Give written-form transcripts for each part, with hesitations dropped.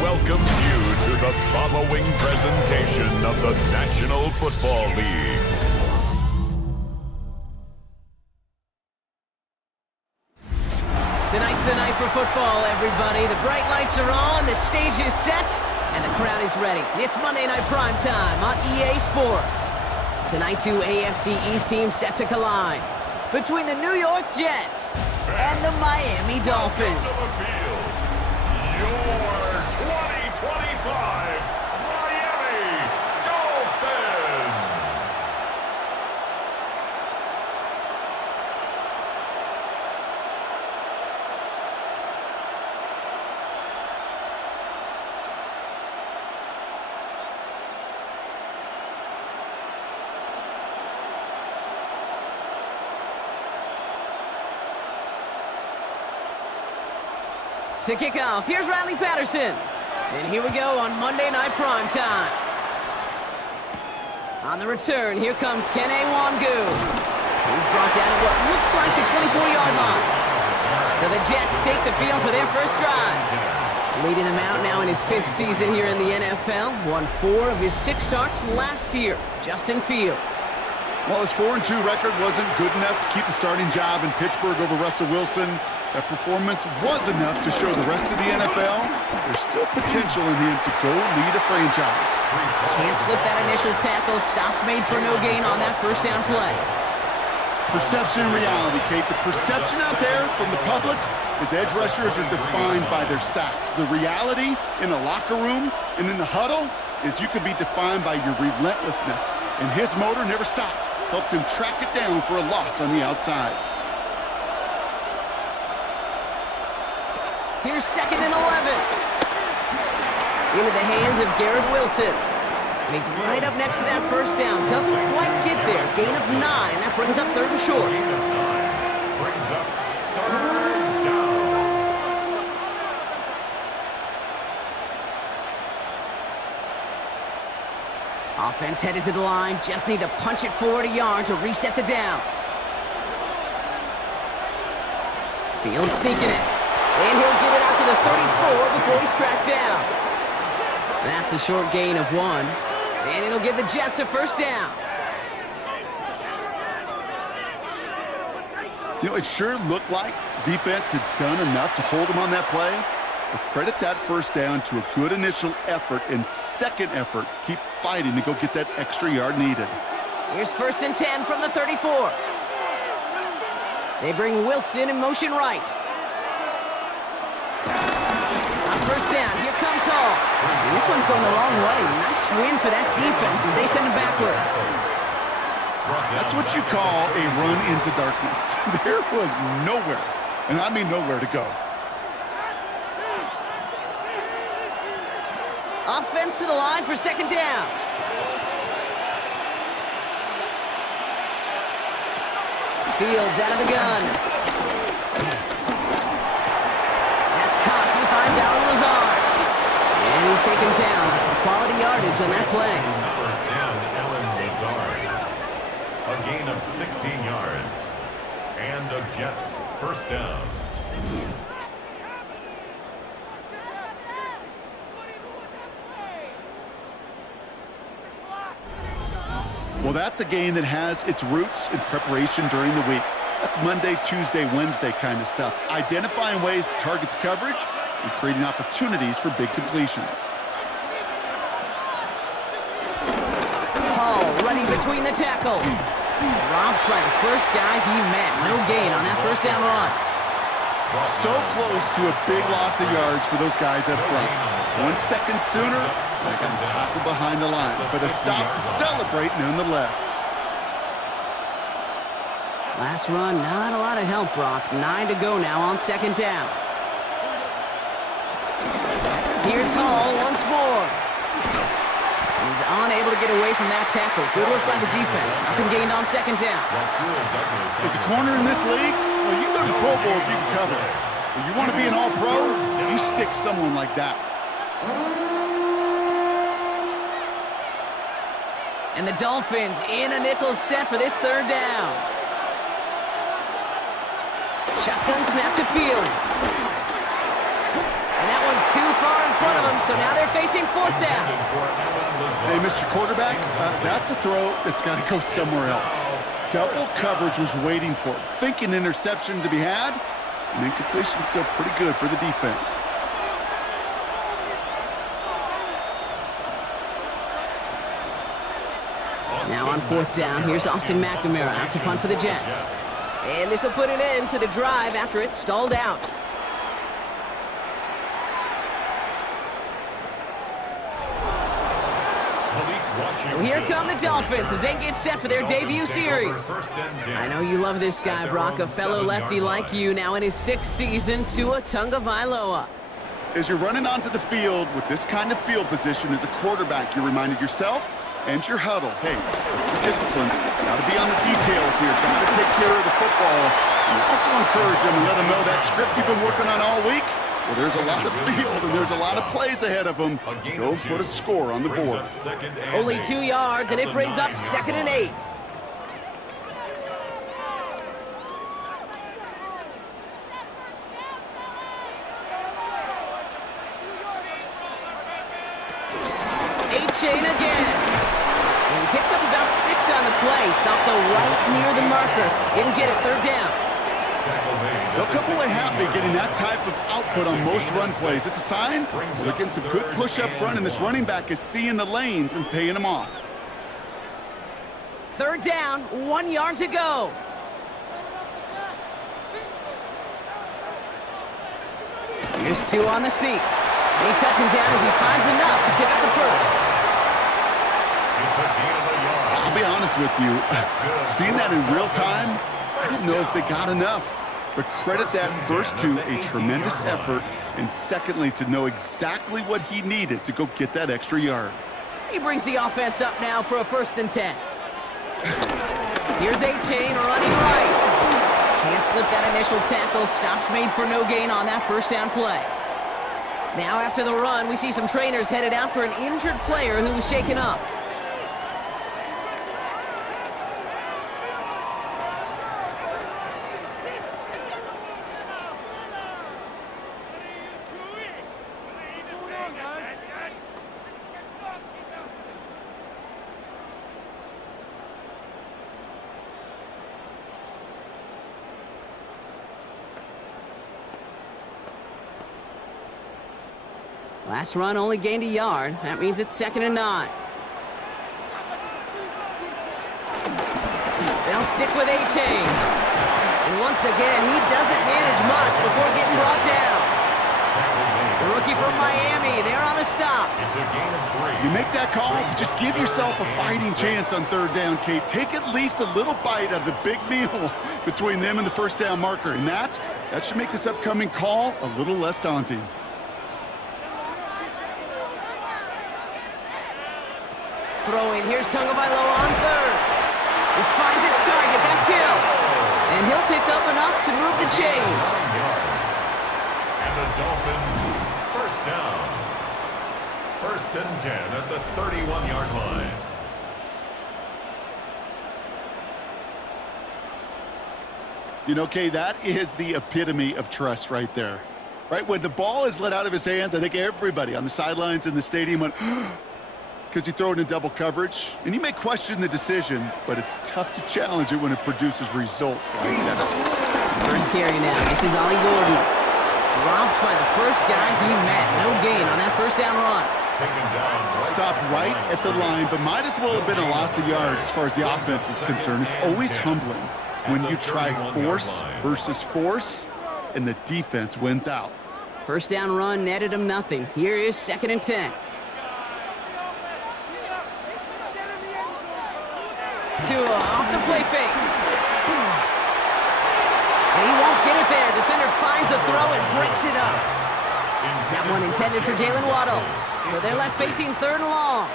welcomes you to the following presentation of the National Football League. Tonight's the night for football, everybody. The bright lights are on, the stage is set, and the crowd is ready. It's Monday Night Prime Time on EA Sports. Tonight, two AFC East teams set to collide between the New York Jets and the Miami Dolphins. Your 2025 Miami Dolphins. To kick off, here's Riley Patterson. And here we go on Monday Night Prime Time. On the return, here comes Kene Wangu. He's brought down at what looks like the 24-yard line. So the Jets take the field for their first drive. Leading them out now in his 5th season here in the NFL. Won 4 of his 6 starts last year. Justin Fields. Well, his 4-2 record wasn't good enough to keep the starting job in Pittsburgh over Russell Wilson. That performance was enough to show the rest of the NFL there's still potential in him to go lead a franchise. Can't slip that initial tackle. Stops made for no gain on that first down play. Perception and reality, Kate. The perception out there from the public is edge rushers are defined by their sacks. The reality in the locker room and in the huddle is you can be defined by your relentlessness. And his motor never stopped. Helped him track it down for a loss on the outside. Here's 2nd and 11. Into the hands of Garrett Wilson. And he's right up next to that first down. Doesn't quite get there. Gain of 9. That brings up 3rd and short. Brings up 3rd down. Offense headed to the line. Just need to punch it forward a yard to reset the downs. Fields sneaking it. And he'll get it out to the 34 before he's tracked down. That's a short gain of 1. And it'll give the Jets a first down. You know, it sure looked like defense had done enough to hold him on that play. But credit that first down to a good initial effort and second effort to keep fighting to go get that extra yard needed. Here's 1st and 10 from the 34. They bring Wilson in motion right. On first down, here comes Hall. And this one's going the wrong way. Nice win for that defense as they send him backwards. That's what you call a run into darkness. There was nowhere, and I mean nowhere to go. Offense to the line for 2nd down. Fields out of the gun. That's caught. He finds Alan Lazard. And he's taken down. That's a quality yardage on that play. Number 10, Alan Lazard. A gain of 16 yards. And the Jets first down. Well, that's a game that has its roots in preparation during the week. That's Monday, Tuesday, Wednesday kind of stuff. Identifying ways to target the coverage and creating opportunities for big completions. Hall running between the tackles. Dropped by the first guy he met. No gain on that first down run. So close to a big loss of yards for those guys up front. 1 second sooner, they got tackled behind the line. But a stop to celebrate nonetheless. Last run, not a lot of help, Brock. 9 to go now on 2nd down. Here's Hall once more. He's unable to get away from that tackle. Good work by the defense. Nothing gained on 2nd down. Is a corner in this league? Well, you go to the Pro Bowl if you can cover. If you want to be an all-pro, you stick someone like that. And the Dolphins in a nickel set for this 3rd down. Shotgun snap to Fields. And that one's too far in front one of them, so now they're facing fourth down. Hey, Mr. Quarterback, that's a throw that's got to go somewhere else. Double coverage was waiting for it. Thinking interception to be had, and incompletion still pretty good for the defense. Now on fourth down, here's Austin McNamara out to punt for the Jets. And this will put an end to the drive after it stalled out. So here come the Dolphins as they get set for their debut series. I know you love this guy, Brock, a fellow lefty like you, now in his 6th season, Tua Tagovailoa. As you're running onto the field with this kind of field position as a quarterback, you're reminded yourself and your huddle, hey, let's be disciplined. Got to be on the details here. Got to take care of the football. And also encourage them and let them know that script you've been working on all week, well, there's a lot of field and there's a lot of plays ahead of them to go and put a score on the board. Only 2 yards, and it brings up 2nd and 8. A-chain again. And he picks up about 6 on the play. Stopped the right near the marker. Didn't get it, 3rd down. They'll come away happy getting that type of output on most run plays. It's a sign they're getting some good push up front, and this running back is seeing the lanes and paying them off. 3rd down, 1 yard to go. Here's 2 on the sneak. They touch him down as he finds enough to pick up the first. I'll be honest with you, seeing that in real time, I didn't know if they got enough. But credit that first to a tremendous effort, and secondly to know exactly what he needed to go get that extra yard. He brings the offense up now for a 1st and 10. Here's A-chain running right. Can't slip that initial tackle. Stops made for no gain on that 1st down play. Now after the run, we see some trainers headed out for an injured player who was shaken up. Last run only gained a yard. That means it's 2nd and 9. They'll stick with A-chain. And once again, he doesn't manage much before getting brought down. The rookie from Miami, they're on the stop. You make that call to just give yourself a fighting chance on 3rd down, Kate. Take at least a little bite out of the big meal between them and the 1st down marker. And that should make this upcoming call a little less daunting. Throwing, here's Tagovailoa on 3rd. This finds its target, that's Hill. And he'll pick up enough to move the chains. And the Dolphins, 1st down. 1st and 10 at the 31-yard line. You know, Kay, that is the epitome of trust right there. Right? When the ball is let out of his hands, I think everybody on the sidelines in the stadium went, because you throw it in double coverage, and you may question the decision, but it's tough to challenge it when it produces results like that. First carry now. This is Ollie Gordon. Dropped by the first guy he met. No gain on that 1st down run. Stopped right at the line, but might as well have been a loss of yards as far as the offense is concerned. It's always humbling when you try force versus force, and the defense wins out. 1st down run netted him nothing. Here is 2nd and 10. Tua off the play fake. And he won't get it there. Defender finds a throw and breaks it up. That one intended for Jalen Waddle. So they're left facing 3rd and long.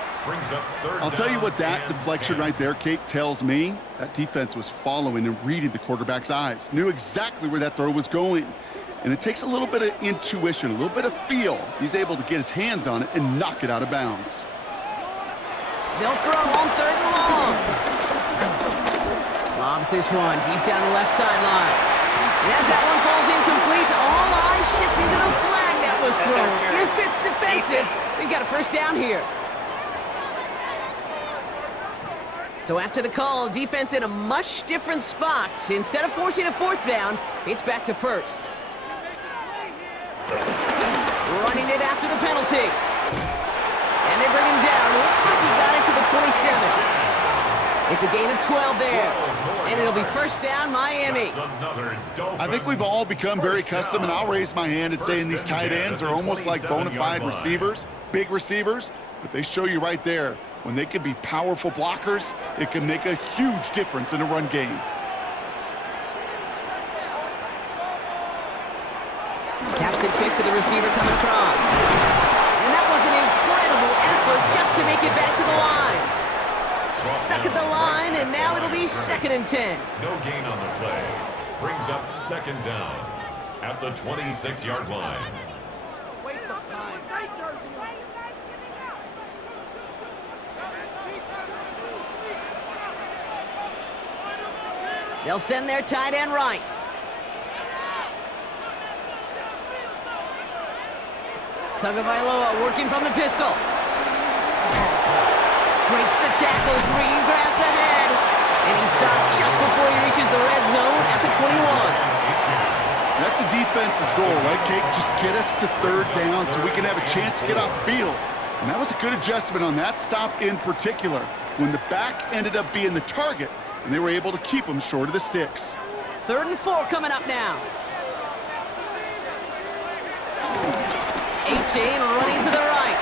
I'll tell you what that deflection right there, Kate, tells me. That defense was following and reading the quarterback's eyes. Knew exactly where that throw was going. And it takes a little bit of intuition, a little bit of feel. He's able to get his hands on it and knock it out of bounds. They'll throw on 3rd and long. Lobs this one deep down the left sideline. And as that one falls incomplete, all eyes shifting to the flag that was Nice throw. If it's defensive, we've got a first down here. So after the call, defense in a much different spot. Instead of forcing a fourth down, it's back to first. Running it after the penalty. And they bring him down. Looks like he got it to the 27. It's a gain of 12 there. And it'll be first down, Miami. I think we've all become very accustomed, and I'll raise my hand and saying these tight ends are almost like bona fide receivers, big receivers, but they show you right there, when they can be powerful blockers, it can make a huge difference in a run game. Taps it quick to the receiver coming across. And that was an incredible effort just to make it back to the line. Stuck at the line, and now it'll be 2nd and 10. No gain on the play. Brings up 2nd down at the 26-yard line. Waste of time. They'll send their tight end right. Tagovailoa working from the pistol. Breaks the tackle, green grass ahead. And he stopped just before he reaches the red zone at the 21. That's a defense's goal, right, Kate? Just get us to 3rd down so we can have a chance to get off the field. And that was a good adjustment on that stop in particular, when the back ended up being the target, and they were able to keep him short of the sticks. 3rd and 4 coming up now. A-Chain running to the right.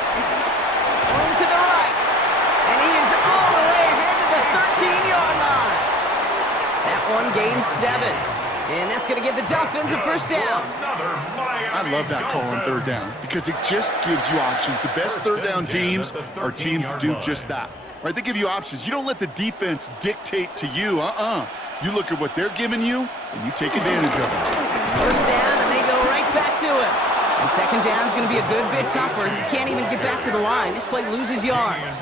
Room to the right. And he is all the way ahead to the 13-yard line. That one gains 7. And that's going to give the Dolphins a first down. I love that call on 3rd down because it just gives you options. The best 3rd down teams are teams that do just that. Right? They give you options. You don't let the defense dictate to you. You look at what they're giving you, and you take advantage of it. First down, and they go right back to it. And 2nd down is going to be a good bit tougher. He can't even get back to the line. This play loses yards.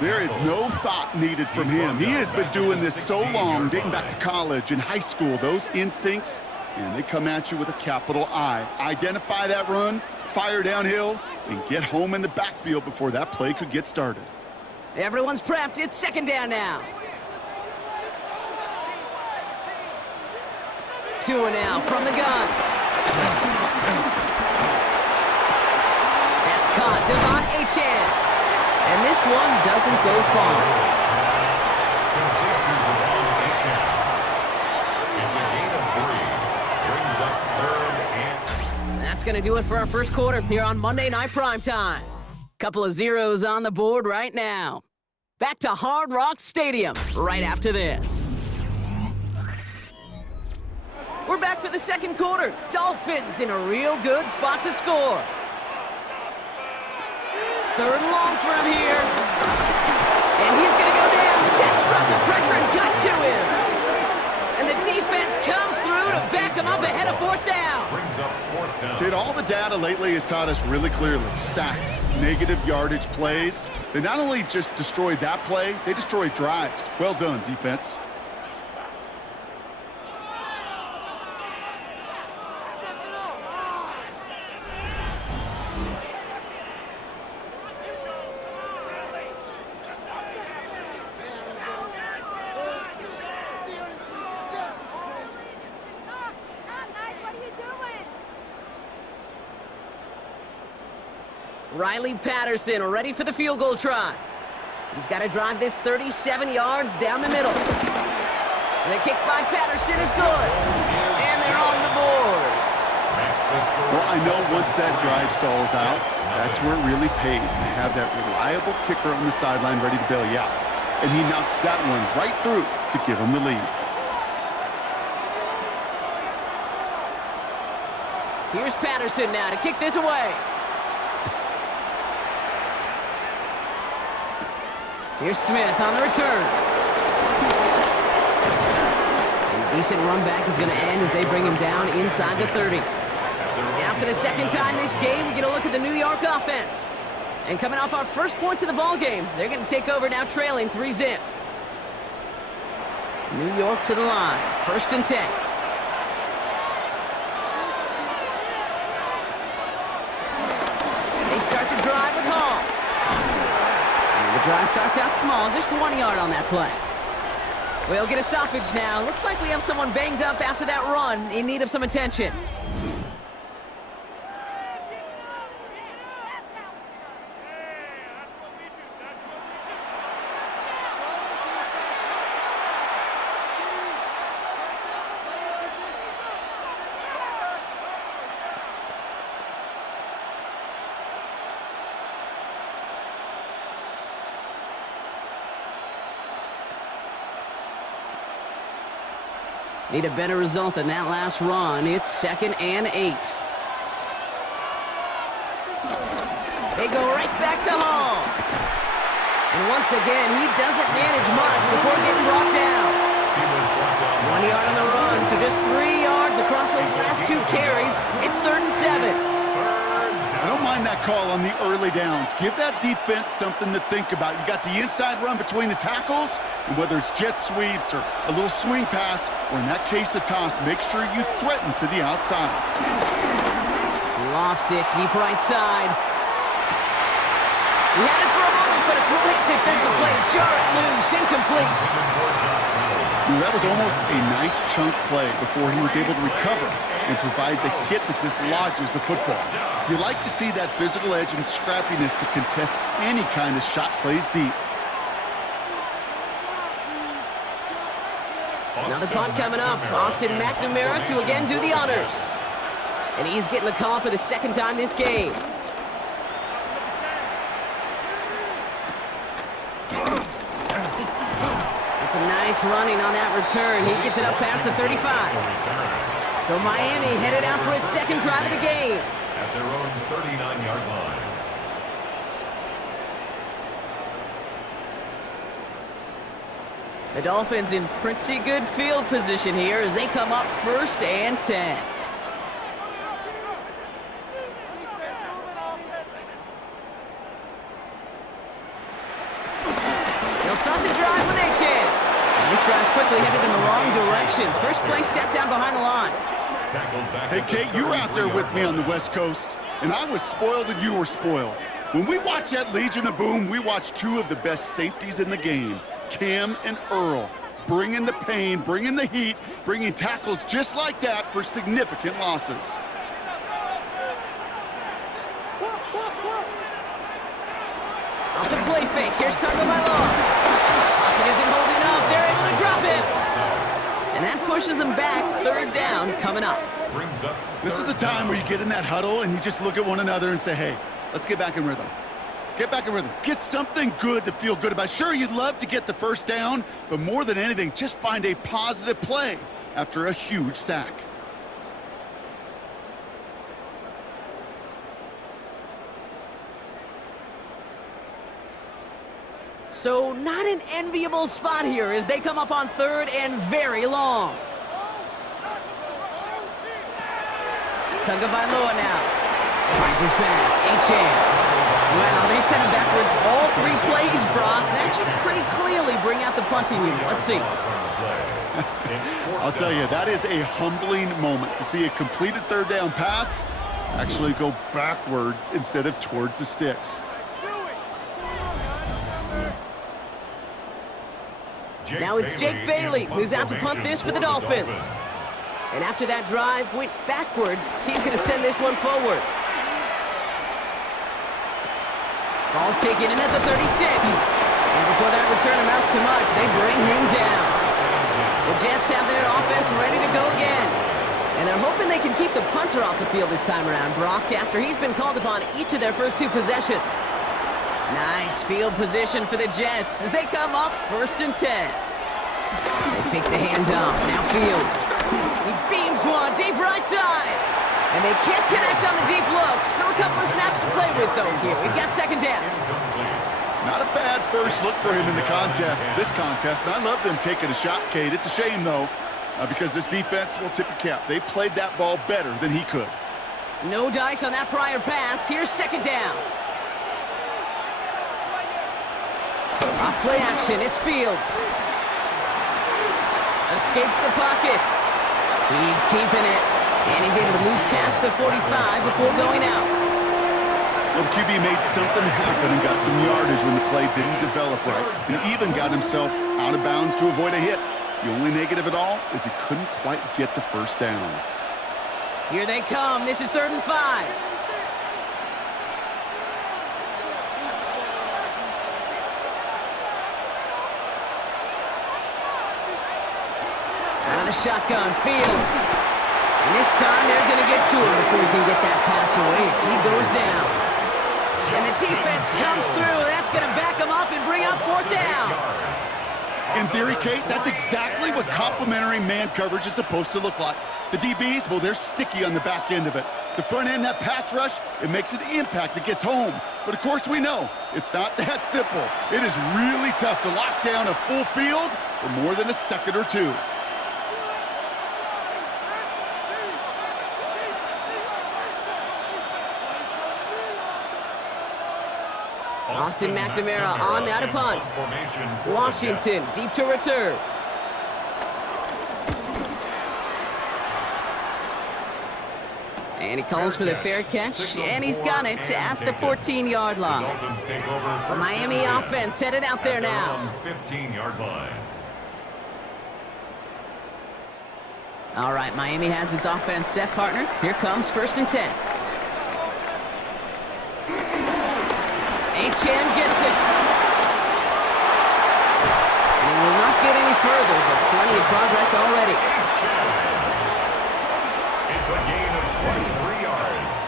There is no thought needed from him. He has been doing this so long, dating back to college and high school. Those instincts, and they come at you with a capital I. Identify that run, fire downhill, and get home in the backfield before that play could get started. Everyone's prepped. It's 2nd down now. Tua now from the gun. That's caught. Devon Achane. And this one doesn't go far. Complete to Devon Achane. It's a gain of 3. Brings up 3rd and... That's going to do it for our first quarter here on Monday Night Primetime. Couple of zeros on the board right now. Back to Hard Rock Stadium right after this. We're back for the 2nd quarter. Dolphins in a real good spot to score. 3rd and long for him here. And he's going to go down. Jets brought the pressure and got to him. And the defense comes through to back him up ahead of 4th down. Brings up 4th down. Kid, all the data lately has taught us really clearly. Sacks, negative yardage plays. They not only just destroyed that play, they destroyed drives. Well done, defense. Riley Patterson ready for the field goal try. He's got to drive this 37 yards down the middle. The kick by Patterson is good. And they're on the board. Well, I know once that drive stalls out, that's where it really pays to have that reliable kicker on the sideline ready to bail you out. And he knocks that one right through to give him the lead. Here's Patterson now to kick this away. Here's Smith on the return. And a decent run back is going to end as they bring him down inside the 30. Now for the 2nd time this game, we get a look at the New York offense. And coming off our first points of the ball game, they're going to take over now trailing 3-zip. New York to the line. 1st and 10. Drive starts out small, just 1 yard on that play. We'll get a stoppage now. Looks like we have someone banged up after that run, in need of some attention. Need a better result than that last run. It's 2nd and 8. They go right back to Hall. And once again, he doesn't manage much before getting brought down. 1 yard on the run, so just 3 yards across those last 2 carries. It's 3rd and 7. I don't mind that call on the early downs. Give that defense something to think about. You got the inside run between the tackles, and whether it's jet sweeps or a little swing pass, or in that case a toss, make sure you threaten to the outside. Lofts it deep right side. He had it for a moment, but a great defensive play to jar it loose, incomplete. That was almost a nice chunk play before he was able to recover and provide the hit that dislodges the football. You like to see that physical edge and scrappiness to contest any kind of shot plays deep. Another punt coming up. Austin McNamara to again do the honors. And he's getting the call for the 2nd time this game. It's a nice running on that return. He gets it up past the 35. So Miami headed out for its 2nd drive of the game. At their own 39-yard line. The Dolphins in pretty good field position here as they come up 1st and 10. They'll start the drive with Achane. This drive's quickly headed in the wrong direction. First play set down behind the line. Hey, Kate, you were out there with me on the West Coast, and I was spoiled and you were spoiled. When we watch that Legion of Boom, we watch 2 of the best safeties in the game, Cam and Earl, bringing the pain, bringing the heat, bringing tackles just like that for significant losses. Off the play fake, here's Tagovailoa. Pocket isn't holding up, they're able to drop it. And that pushes them back, 3rd down coming up. This is a time where you get in that huddle and you just look at one another and say, hey, let's get back in rhythm. Get back in rhythm. Get something good to feel good about. Sure, you'd love to get the 1st down, but more than anything, just find a positive play after a huge sack. So not an enviable spot here as they come up on 3rd and very long. Tagovailoa now. Finds his back. Achane. Well, they sent him backwards all 3 plays, Brock. That should pretty clearly bring out the punting unit. Let's see. I'll tell you, that is a humbling moment to see a completed 3rd down pass actually go backwards instead of towards the sticks. Now it's Jake Bailey who's out to punt this for the Dolphins. And after that drive went backwards, he's going to send this one forward. Ball taken in at the 36. And before that return amounts to much, they bring him down. The Jets have their offense ready to go again. And they're hoping they can keep the punter off the field this time around, Brock, after he's been called upon each of their first 2 possessions. Nice field position for the Jets as they come up 1st and 10. They fake the handoff. Now Fields. He beams one deep right side. And they can't connect on the deep look. Still a couple of snaps to play with, though, here. We've got 2nd down. Not a bad first look for him in the contest, this contest. And I love them taking a shot, Kate. It's a shame, though, because this defense will tip your cap. They played that ball better than he could. No dice on that prior pass. Here's 2nd down. Off play action, it's Fields. Escapes the pocket. He's keeping it. And he's able to move past the 45 before going out. Well, the QB made something happen and got some yardage when the play didn't develop right, and even got himself out of bounds to avoid a hit. The only negative at all is he couldn't quite get the first down. Here they come. This is 3rd and 5. Out of the shotgun, Fields. And this time they're going to get to him before he can get that pass away as he goes down. And the defense comes through. That's going to back him up and bring up 4th down. In theory, Kate, that's exactly what complementary man coverage is supposed to look like. The DBs, well, they're sticky on the back end of it. The front end, that pass rush, it makes an impact that gets home. But of course we know, it's not that simple. It is really tough to lock down a full field for more than a second or two. Austin McNamara on now to punt. Washington deep to return. And he calls for the fair catch, and he's got it at the 14-yard line. The Miami offense headed out there now. 15-yard line. All right, Miami has its offense set, partner. Here comes 1st and 10. Chan gets it. And he will not get any further, but plenty of progress already. It's a gain of 23 yards.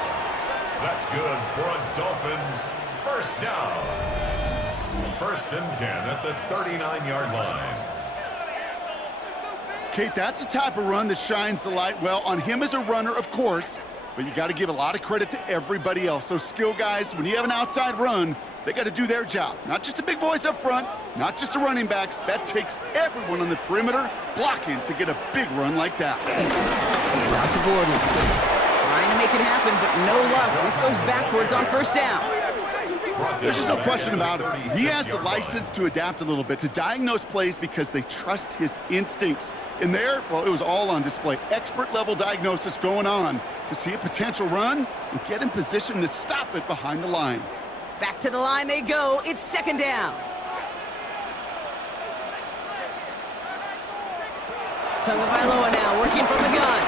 That's good for a Dolphins first down. 1st and 10 at the 39-yard line. Kate, that's the type of run that shines the light, well, on him as a runner, of course, but you got to give a lot of credit to everybody else. Those skill guys, when you have an outside run, they got to do their job. Not just the big boys up front, not just the running backs. That takes everyone on the perimeter blocking to get a big run like that. And out to Gordon. Trying to make it happen, but no luck. This goes backwards on 1st down. There's just no question about it. He has the license to adapt a little bit, to diagnose plays because they trust his instincts. And there, well, it was all on display. Expert-level diagnosis going on to see a potential run and get in position to stop it behind the line. Back to the line they go. It's 2nd down. Tagovailoa now working from the gun.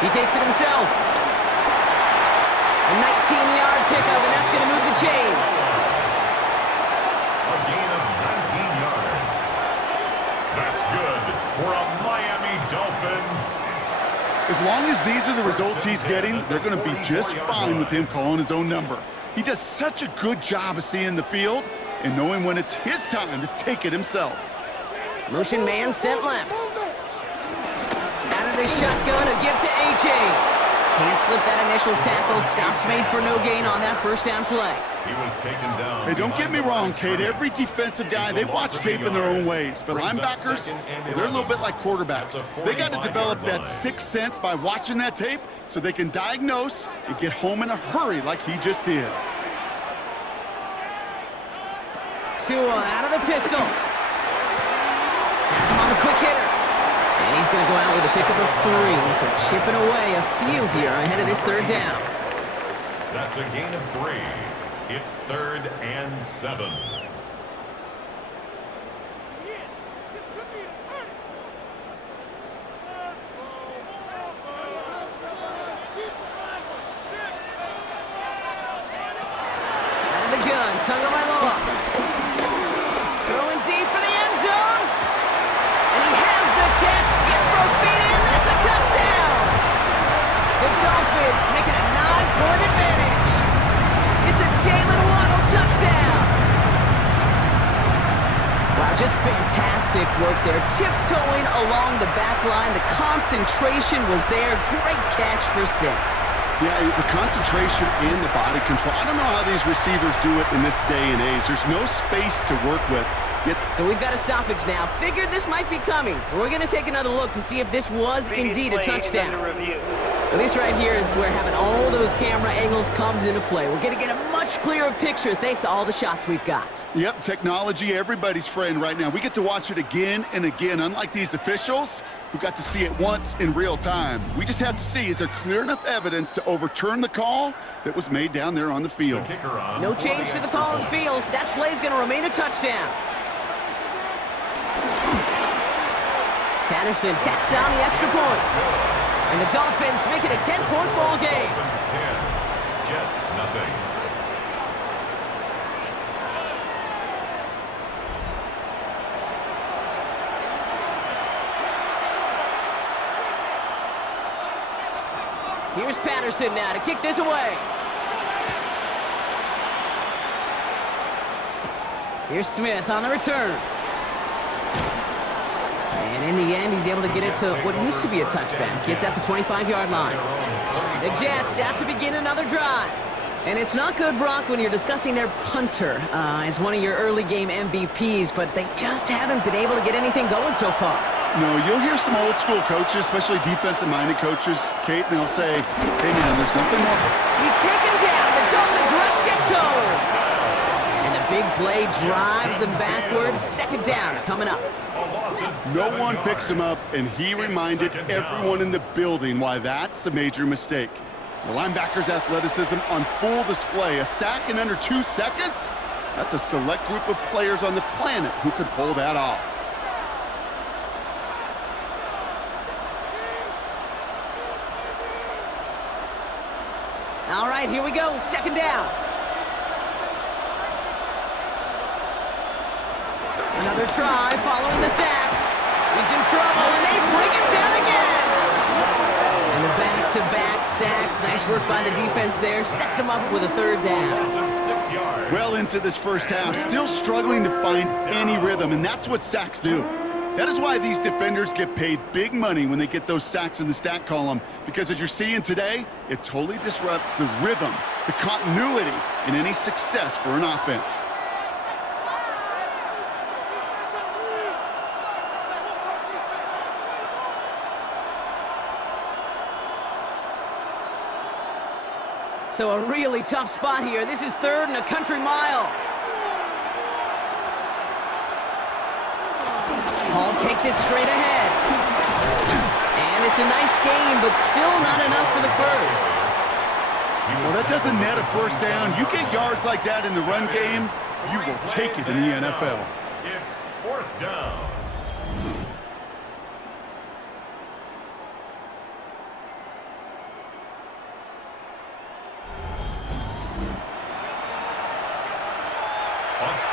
He takes it himself. A 19-yard pickup, and that's going to move the chains. A gain of 19 yards. That's good for a Miami Dolphin. As long as these are the results he's getting, they're going to be just fine with him calling his own number. He does such a good job of seeing the field and knowing when it's his time to take it himself. Motion man sent left. Out of the shotgun, a give to A.J. Can't slip that initial tackle. Stops made for no gain on that 1st down play. He was taken down. Hey, don't get me wrong, Kate. Every defensive guy, they watch tape in their own ways. But linebackers, they're a little bit like quarterbacks. They got to develop that sixth sense by watching that tape so they can diagnose and get home in a hurry like he just did. Tua out of the pistol. That's him on the quick hitter. And he's going to go out with a pickup of 3. So chipping away a few here ahead of this 3rd down. That's a gain of 3. It's 3rd and 7. Out of the gun, Tagovailoa. Throwing deep for the end zone. And he has the catch. Gets both feet in. That's a touchdown. The Dolphins make it a 9-point advantage. It's a Jalen Waddle touchdown. Wow, just fantastic work there. Tiptoeing along the back line. The concentration was there. Great catch for 6. Yeah, the concentration and the body control. I don't know how these receivers do it in this day and age. There's no space to work with. So we've got a stoppage now. Figured this might be coming. We're going to take another look to see if this was indeed a touchdown. Well, this right here is where having all those camera angles comes into play. We're going to get a much clearer picture thanks to all the shots we've got. Yep, technology, everybody's friend right now. We get to watch it again and again. Unlike these officials, who got to see it once in real time. We just have to see, is there clear enough evidence to overturn the call that was made down there on the field? No change to the call on the field. So that play's going to remain a touchdown. Patterson tacks on the extra point. And the Dolphins make it a 10-point ball game. Dolphins 10, Jets nothing. Here's Patterson now to kick this away. Here's Smith on the return. And in the end, he's able to get it to what used to be a touchback. It's at the 25-yard line. The Jets out to begin another drive. And it's not good, Brock, when you're discussing their punter as one of your early game MVPs, but they just haven't been able to get anything going so far. No, you'll hear some old school coaches, especially defensive-minded coaches, Kate, and they'll say, hey, man, there's nothing more. He's taken down. The Dolphins rush gets home. And the big play drives them backwards. Second down coming up. No one picks him up, and he reminded everyone in the building why that's a major mistake. The linebacker's athleticism on full display. A sack in under 2 seconds? That's a select group of players on the planet who could pull that off. All right, here we go. Second down. Another try following the sack. He's in trouble, and they bring him down again. And the back-to-back sacks. Nice work by the defense there. Sets him up with a third down. Well into this first half, still struggling to find any rhythm, and that's what sacks do. That is why these defenders get paid big money when they get those sacks in the stat column, because as you're seeing today, it totally disrupts the rhythm, the continuity, and any success for an offense. So a really tough spot here. This is third and a country mile. Hall takes it straight ahead. And it's a nice game, but still not enough for the first. Well, that doesn't net a first down. You get yards like that in the run game, you will take it in the NFL. It's fourth down.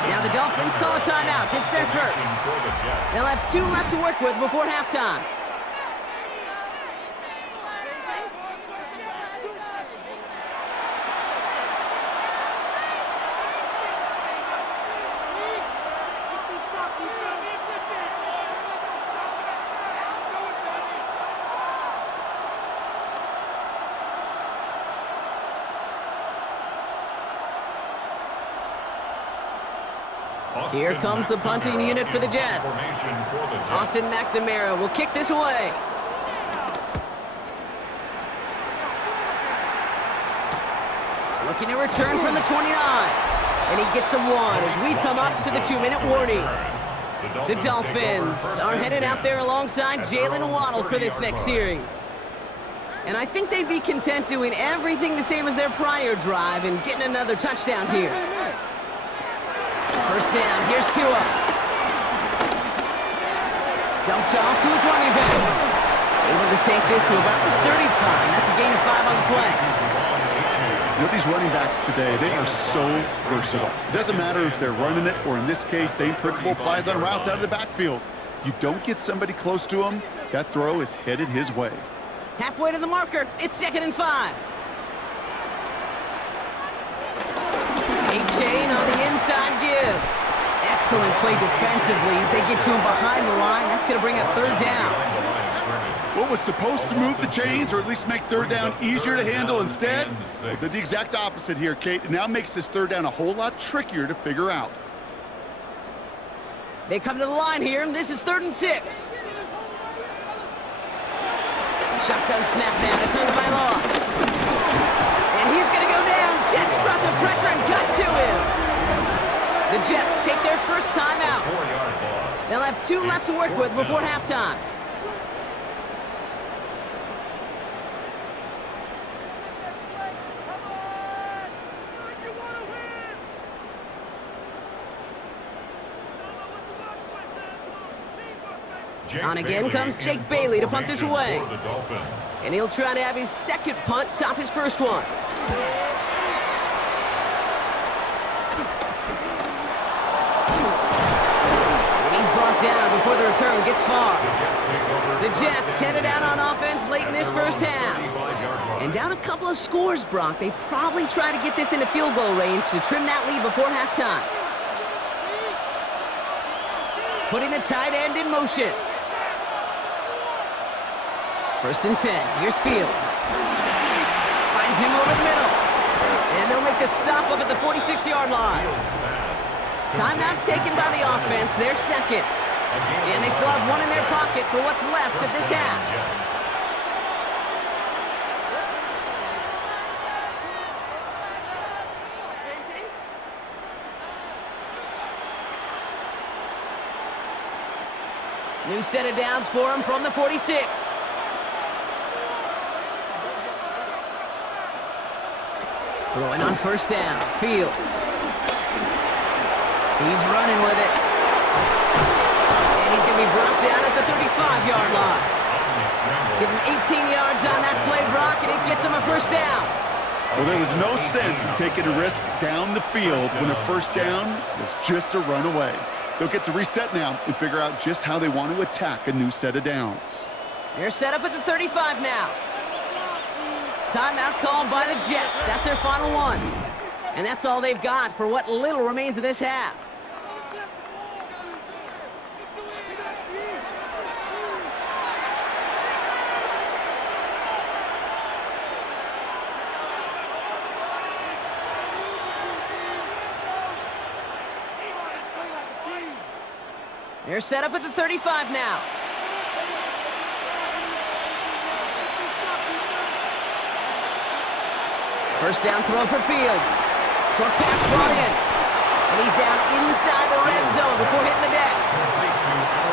Now the Dolphins call a timeout. It's their first. They'll have 2 left to work with before halftime. Here comes the punting unit for the Jets. Austin McNamara will kick this away. Looking to return from the 29. And he gets a 1 as we come up to the 2-minute warning. The Dolphins are headed out there alongside Jalen Waddle for this next series. And I think they'd be content doing everything the same as their prior drive and getting another touchdown here. First down, here's Tua. Dumped off to his running back. Able to take this to about the 35. That's a gain of 5 on the play. You know, these running backs today, they are so versatile. It doesn't matter if they're running it, or in this case, same principle applies on routes out of the backfield. You don't get somebody close to him, that throw is headed his way. Halfway to the marker, it's 2nd and 5. A-Chain on the inside give. Excellent play defensively as they get to him behind the line. That's going to bring up third down. What was supposed to move the chains, or at least make third down easier to handle instead, well, did the exact opposite here, Kate. It now makes this third down a whole lot trickier to figure out. They come to the line here, and this is 3rd and 6. Shotgun snap now, it's under by Law. And he's going to go down. Jets brought the pressure and got to him. The Jets take their first time out. They'll have 2 left to work with before halftime. On again comes Jake Bailey to punt this away. For the Dolphins. And he'll try to have his second punt top his first one. And he's brought down before the return gets far. The Jets headed out on offense late in this first half. And down a couple of scores, Brock. They probably try to get this into field goal range to trim that lead before halftime. Putting the tight end in motion. First and 10. Here's Fields. Finds him over the middle. And they'll make the stop up at the 46-yard line. Timeout taken by the offense. Their second. And they still have one in their pocket for what's left of this half. New set of downs for him from the 46. Throwing on first down, Fields. He's running with it. And he's going to be brought down at the 35-yard line. Give him 18 yards on that play, Brock, and it gets him a first down. Well, there was no sense in taking a risk down the field when a first down was just a run away. They'll get to reset now and figure out just how they want to attack a new set of downs. They're set up at the 35 now. Timeout called by the Jets. That's their final one. And that's all they've got for what little remains of this half. They're set up at the 35 now. First down throw for Fields. Short pass brought in. And he's down inside the red zone before hitting the deck.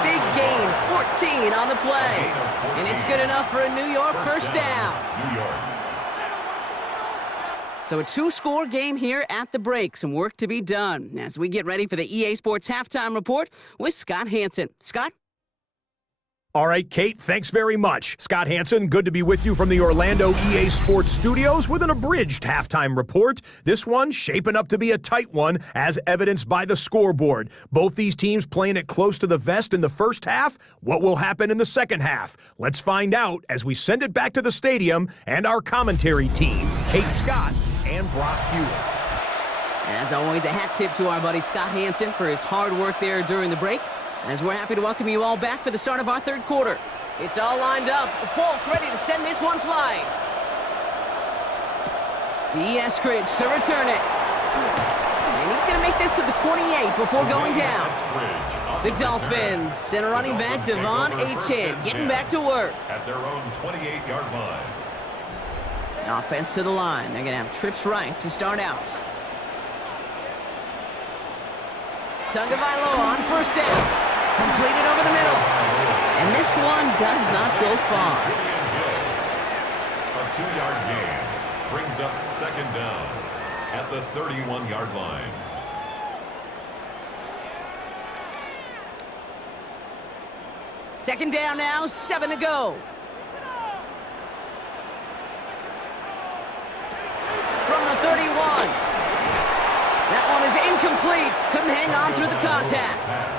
Big gain, 14 on the play. And it's good enough for a New York first down. So a two-score game here at the break. Some work to be done as we get ready for the EA Sports Halftime Report with Scott Hanson. Scott? All right, Kate, thanks very much. Scott Hanson, good to be with you from the Orlando EA Sports Studios with an abridged halftime report. This one shaping up to be a tight one, as evidenced by the scoreboard. Both these teams playing it close to the vest in the first half. What will happen in the second half? Let's find out as we send it back to the stadium and our commentary team, Kate Scott and Brock Hewitt. As always, a hat tip to our buddy Scott Hanson for his hard work there during the break, as we're happy to welcome you all back for the start of our third quarter. It's all lined up. Falk ready to send this one flying. Eskridge to return it. And he's going to make this to the 28 before going down. The Dolphins send a running back, Devon Achane, getting back to work. At their own 28-yard line. Offense to the line. They're going to have trips right to start out. Tagovailoa on first down. Completed over the middle. And this one does not go far. A 2-yard gain brings up second down at the 31-yard line. Second down now, 7 to go. From the 31. That one is incomplete. Couldn't hang on through the contact.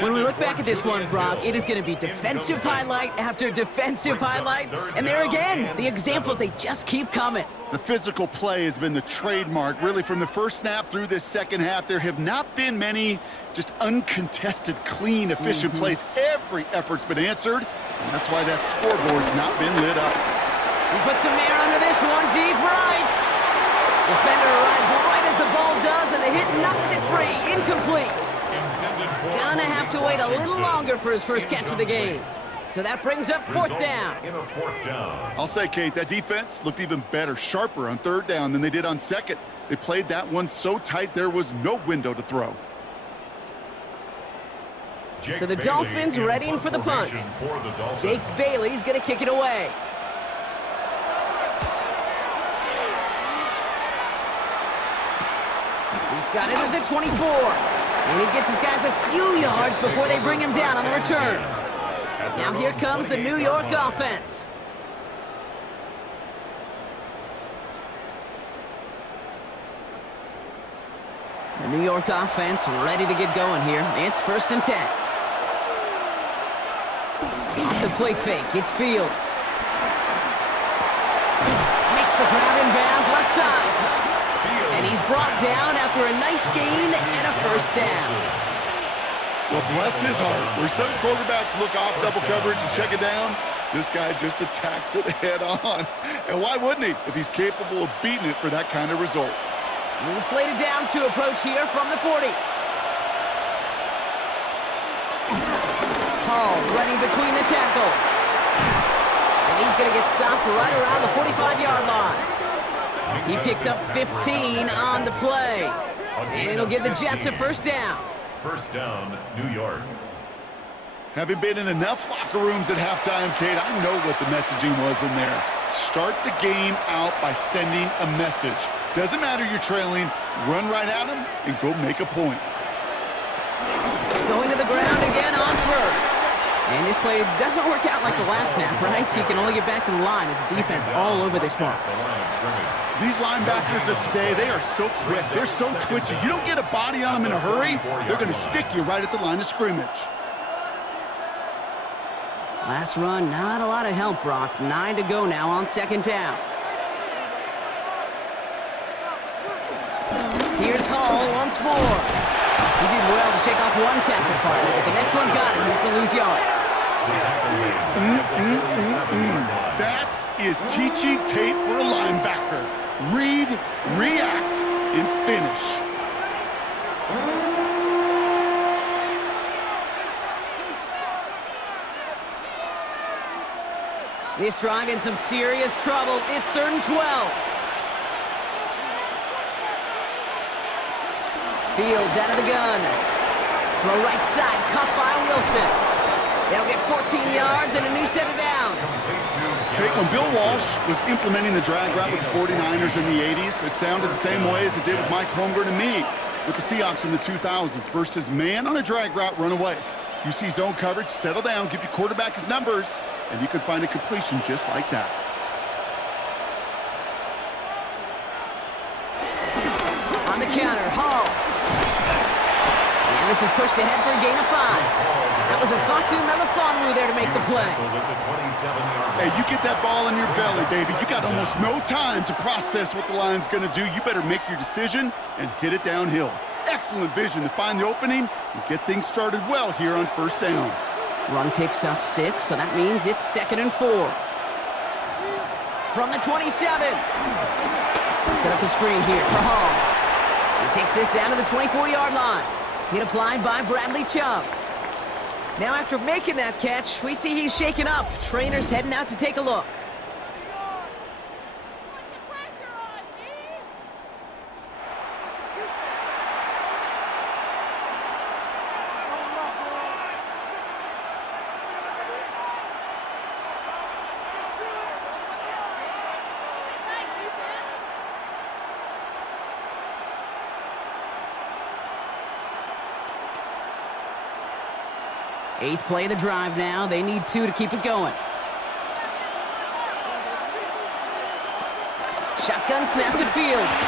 When we look back at this one, Brock, it is going to be defensive highlight after defensive highlight. And there again, the examples, they just keep coming. The physical play has been the trademark, really, from the first snap through this second half. There have not been many just uncontested, clean, efficient plays. Every effort's been answered, and that's why that scoreboard's not been lit up. He puts some air under this one, deep right. Defender arrives right as the ball does, and the hit knocks it free. Incomplete. Gonna have to wait a little longer for his first catch of the game. So that brings up fourth down. I'll say, Kate, that defense looked even better, sharper on third down than they did on second. They played that one so tight there was no window to throw. So the Dolphins readying for the punt. Jake Bailey's gonna kick it away. He's got it at the 24. And he gets his guys a few yards before they bring him down on the return. at Now their here own comes the New York 28-yard line. offense. The New York offense ready to get going here. It's 1st and 10. Off the play fake, it's Fields. Makes the grab in bounds left side. And he's brought down after a nice gain and a 1st down. Well, bless his heart. Where some quarterbacks look off double coverage and check it down, this guy just attacks it head on. And why wouldn't he if he's capable of beating it for that kind of result? New slated downs to approach here from the 40. Hall running between the tackles. And he's going to get stopped right around the 45-yard line. He picks up 15 on the play. And it'll give the Jets a 1st down. 1st down, New York. Having been in enough locker rooms at halftime, Kate, I know what the messaging was in there. Start the game out by sending a message. Doesn't matter you're trailing, run right at them and go make a point. Going to the ground again on 1st. And this play doesn't work out like the last snap, right? He can only get back to the line as the defense all over this one. The line of scrimmage. These linebackers of today, they are so quick. They're so twitchy. You don't get a body on them in a hurry, they're going to stick you right at the line of scrimmage. Last run, not a lot of help, Brock. 9 to go now on 2nd down. Here's Hall once more. He did well to shake off one tackle partner, but the next one got him. He's going to lose yards. That is teaching tape for a linebacker. Read, react, and finish. This drive in some serious trouble. It's 3rd and 12. Fields out of the gun. Throw right side, caught by Wilson. They'll get 14 yards and a new set of downs. Kate, when Bill Walsh was implementing the drag route with the 49ers in the 80s, it sounded the same way as it did with Mike Holmgren and me with the Seahawks in the 2000s versus man on a drag route, run away. You see zone coverage, settle down, give your quarterback his numbers, and you can find a completion just like that. On the counter, Hall. And this is pushed ahead for a gain of 5. That was a Fatu Melifonwu there to make the play. Hey, you get that ball in your belly, baby. You got almost no time to process what the line's going to do. You better make your decision and hit it downhill. Excellent vision to find the opening and get things started well here on 1st down. Run picks up 6, so that means it's 2nd and 4. From the 27. Set up the screen here for Hall. He takes this down to the 24-yard line. Hit applied by Bradley Chubb. Now after making that catch, we see he's shaken up. Trainer's heading out to take a look. Eighth play of the drive now. They need 2 to keep it going. Shotgun snap to Fields.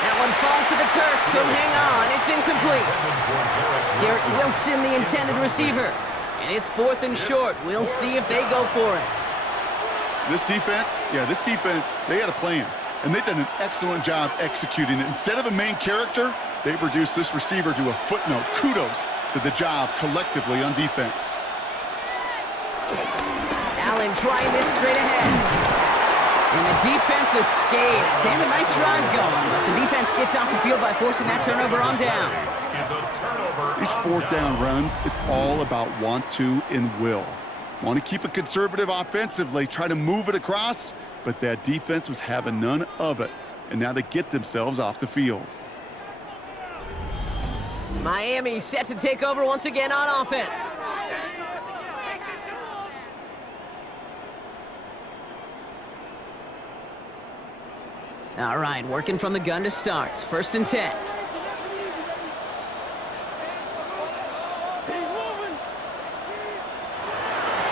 That one falls to the turf. Couldn't hang on. It's incomplete. Garrett Wilson, the intended receiver. And it's 4th and short. We'll see if they go for it. This defense, they had a plan. And they've done an excellent job executing it. Instead of a main character, they've reduced this receiver to a footnote. Kudos to the job collectively on defense. Allen trying this straight ahead. And the defense escapes. And a nice drive going, but the defense gets off the field by forcing that turnover on downs. These 4th down runs, it's all about want to and will. Want to keep it conservative offensively, try to move it across, but that defense was having none of it. And now they get themselves off the field. Miami set to take over once again on offense. All right, working from the gun to start. 1st and 10.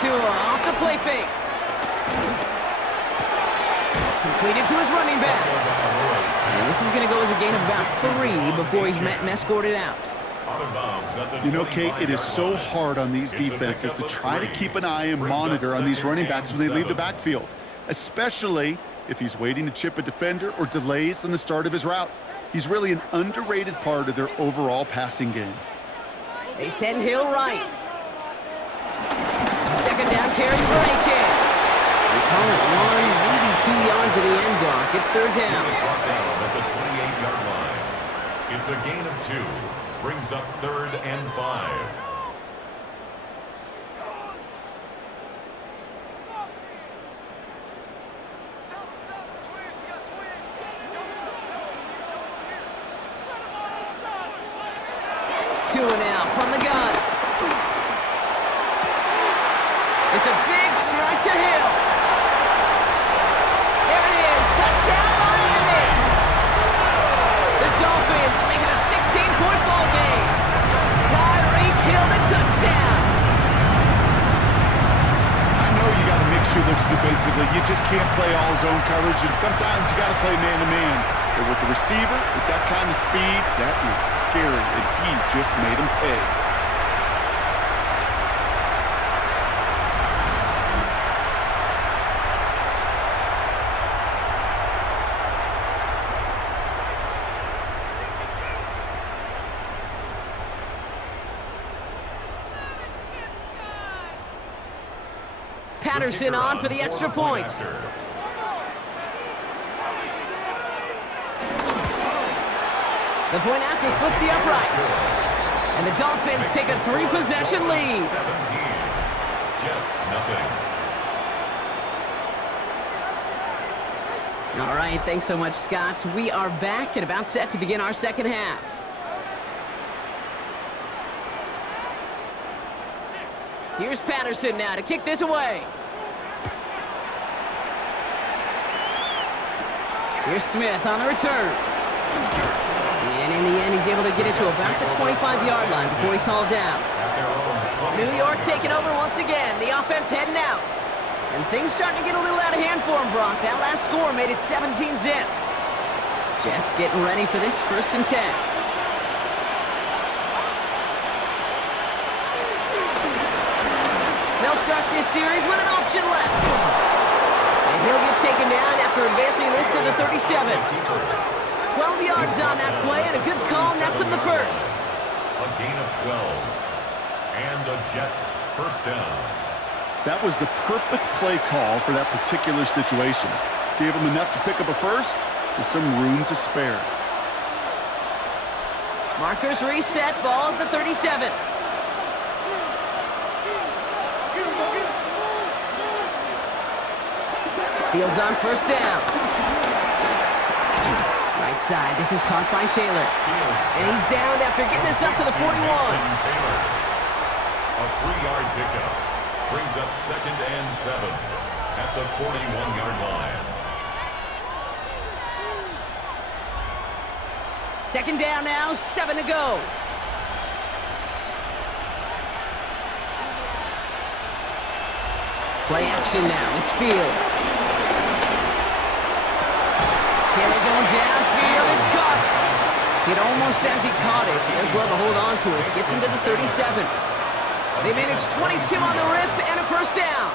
Two play fake. Completed to his running back. And this is going to go as a gain of about 3 before he's met and escorted out. You know, Kate, it is so hard on these defenses to try to keep an eye and monitor on these running backs when they leave the backfield, especially if he's waiting to chip a defender or delays in the start of his route. He's really an underrated part of their overall passing game. They send Hill right. Second down carry for HN. They call it 1, maybe 2 yards to the end block. It's third down. Brought down at the 28-yard line. It's a gain of 2. Brings up 3rd and 5. Two and out from the gun. It's a big strike to Hill. There it is. Touchdown, Miami. The Dolphins make it a 16-point ball game. Tyreek Hill, the touchdown. I know you got to mix your looks defensively. You just can't play all zone coverage, and sometimes you got to play man-to-man. But with the receiver, with that kind of speed, that is scary, and he just made him pay. Patterson on for the extra point. The point after splits the uprights. And the Dolphins take a 3-possession lead. 17. Jets, nothing. All right, thanks so much, Scott. We are back and about set to begin our second half. Here's Patterson now to kick this away. Here's Smith on the return. And in the end, he's able to get it to about the 25-yard line before he's hauled down. New York taking over once again. The offense heading out. And things starting to get a little out of hand for him, Brock. That last score made it 17-zip. Jets getting ready for this 1st and 10. They'll start this series with an option left. And he'll get taken down after advancing this to the 37. 12 yards on that play, and a good call nets him the first. A gain of 12. And the Jets first down. That was the perfect play call for that particular situation. Gave him enough to pick up a first with some room to spare. Markers reset, ball at the 37. Fields on first down. Right side, this is caught by Taylor. And he's down after getting this up to the 41. A 3-yard pickup brings up 2nd and 7 at the 41-yard line. Second down now, 7 to go. Play action now, it's Fields. Taylor going downfield, it's caught. It almost as he caught it. He does well to hold on to it. Gets him to the 37. They managed 22 on the rip and a first down.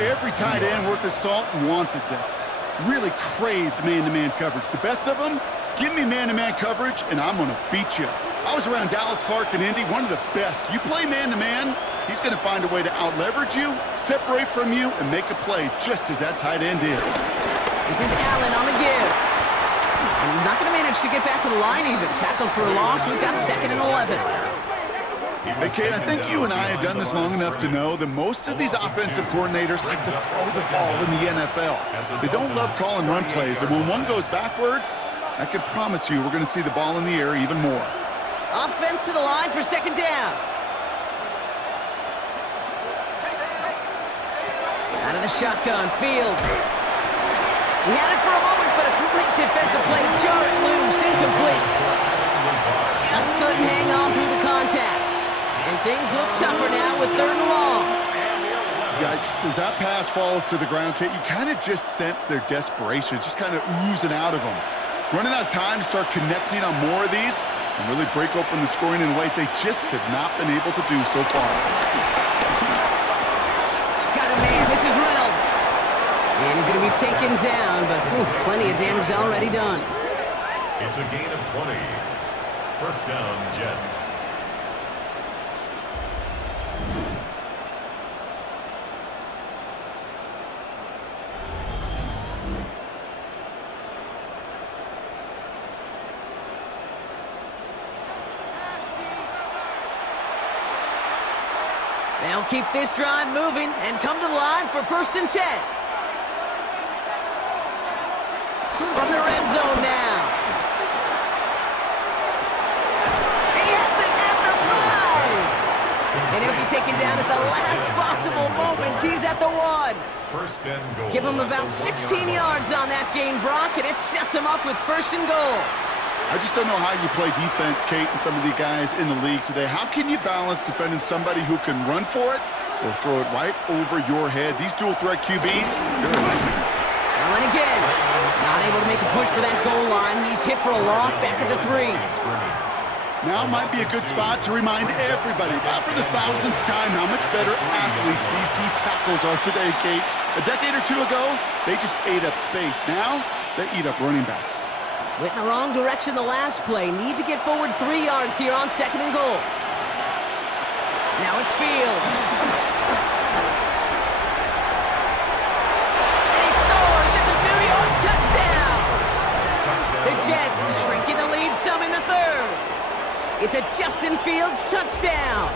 Every tight end worth his salt wanted this. Really craved man-to-man coverage. The best of them, give me man-to-man coverage and I'm going to beat you. I was around Dallas Clark and Indy, one of the best. You play man-to-man, he's going to find a way to out-leverage you, separate from you, and make a play just as that tight end did. This is Allen on the give. And he's not going to manage to get back to the line even. Tackled for a loss. We've got 2nd and 11. Hey, Kate, I think you and I have done this long enough to know that most of these offensive coordinators like to throw the ball in the NFL. They don't love calling run plays, and when one goes backwards, I can promise you we're going to see the ball in the air even more. Offense to the line for 2nd down. Out of the shotgun, Fields. He had it for a moment, but a great defensive play to jar it loose, incomplete. Just couldn't hang on through the contact. And things look tougher now with 3rd and long. Yikes, as that pass falls to the ground, Kate, you kind of just sense their desperation, just kind of oozing out of them. Running out of time to start connecting on more of these and really break open the scoring in a way they just have not been able to do so far. Got a man, this is Reynolds. And he's going to be taken down, but plenty of damage already done. It's a gain of 20. First down, Jets. They'll keep this drive moving and come to the line for 1st and 10. From the red zone now. He has it at the 5. And he'll be taken down at the last possible moment. He's at the 1. First and goal. Give him about 16 yards on that gain, Brock, and it sets him up with 1st and goal. I just don't know how you play defense, Kate, and some of the guys in the league today. How can you balance defending somebody who can run for it or throw it right over your head? These dual-threat QBs, they're a nightmare. Well, and again, not able to make a push for that goal line. He's hit for a loss back at the 3. Now might be a good spot to remind everybody, not for the 1000th time, how much better athletes these D tackles are today, Kate. A decade or two ago, they just ate up space. Now, they eat up running backs. Went in the wrong direction the last play. Need to get forward 3 yards here on 2nd and goal. Now it's Field. And he scores. It's a New York touchdown. The Jets shrinking the lead some in the 3rd. It's a Justin Fields touchdown.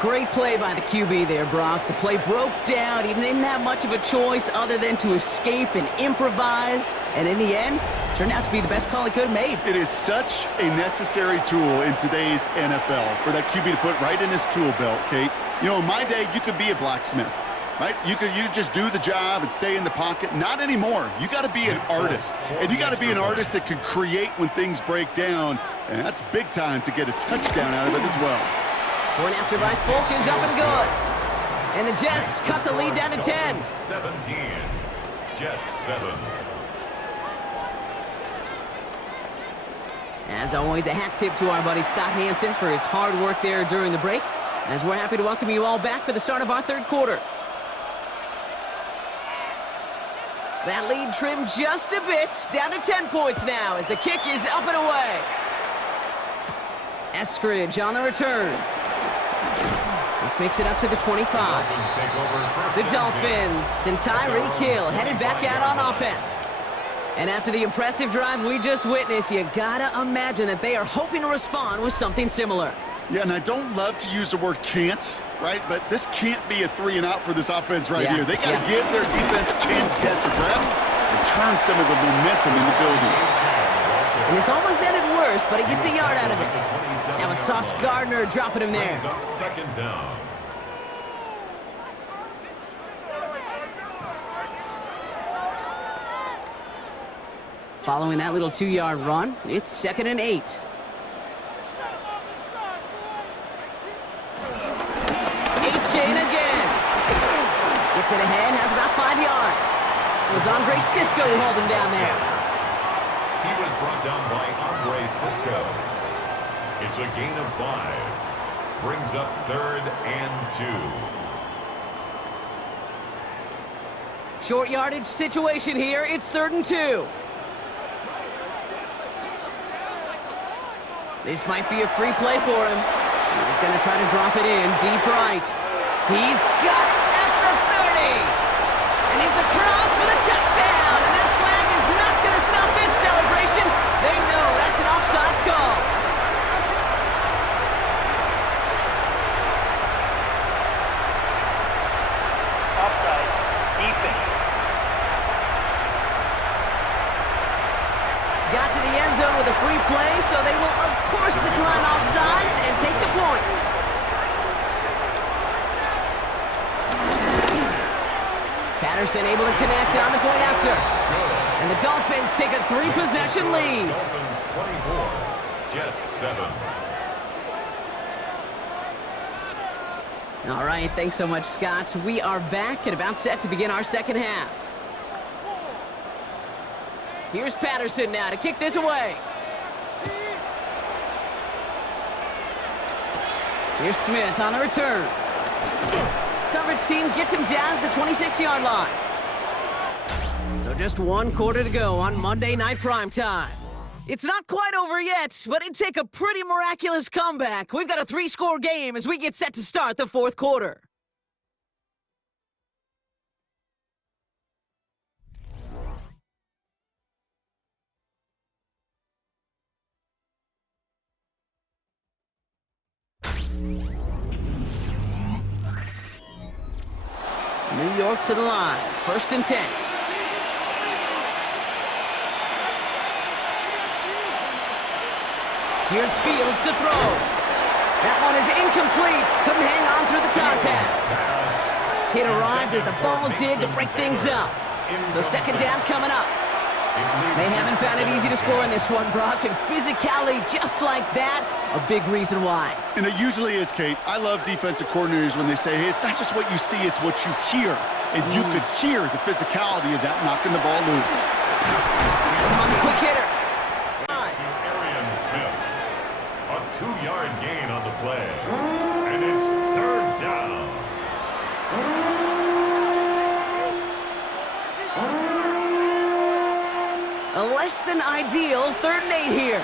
Great play by the QB there, Brock. The play broke down. He didn't have much of a choice other than to escape and improvise. And in the end, turned out to be the best call he could have made. It is such a necessary tool in today's NFL for that QB to put right in his tool belt, Kate. You know, in my day, you could be a blacksmith, right? You just do the job and stay in the pocket. Not anymore. You got to be an artist. And you got to be an artist that can create when things break down. And that's big time to get a touchdown out of it as well. Point after by Folk is up and good. And the Jets cut the lead down to 10. 17. Jets 7. As always, a hat tip to our buddy Scott Hansen for his hard work there during the break, as we're happy to welcome you all back for the start of our 3rd quarter. That lead trimmed just a bit, down to 10 points now as the kick is up and away. Eskridge on the return. This makes it up to the 25. The Dolphins and Tyreek Hill headed back out on offense. And after the impressive drive we just witnessed, you gotta imagine that they are hoping to respond with something similar. Yeah, and I don't love to use the word can't, right? But this can't be a 3 and out for this offense right here. They got to give their defense a chance to catch their breath and turn some of the momentum in the building. And this almost ended worse, but he gets a yard out of it. Now it's Sauce Gardner dropping him there. 2nd down. Following that little 2-yard run, it's 2nd and 8. A-chain again. Gets it ahead, has about 5 yards. It was Andre Sisco who held him down there. He was brought down by Andre Sisco. It's a gain of 5. Brings up 3rd and 2. Short yardage situation here. It's 3rd and 2. This might be a free play for him. He's going to try to drop it in deep right. He's got it at the 30. And he's across for the touchdown. And that flag is not going to stop this celebration. They know that's an offsides call. Offside. Defense. Got to the end zone with a free play, so they will, of course, decline offsides and take the points. Patterson able to connect on the point after. And the Dolphins take a 3-possession lead. Dolphins 24. Jets 7. All right, thanks so much, Scott. We are back and about set to begin our second half. Here's Patterson now to kick this away. Here's Smith on the return. Coverage team gets him down at the 26-yard line. So just one quarter to go on Monday Night Primetime. It's not quite over yet, but it'd take a pretty miraculous comeback. We've got a 3-score game as we get set to start the fourth quarter. New York to the line, 1st and 10. Here's Fields to throw. That one is incomplete. Couldn't hang on through the contact. Hit arrived as the ball did to break things up. So second down coming up. They haven't found it easy to score in this one, Brock, and physicality just like that, a big reason why. And it usually is, Kate. I love defensive coordinators when they say, hey, it's not just what you see, it's what you hear. And you could hear the physicality of that knocking the ball loose. That's him on the quick hitter. A 2-yard gain on the play. And it's 3rd down. A less than ideal 3rd and 8 here.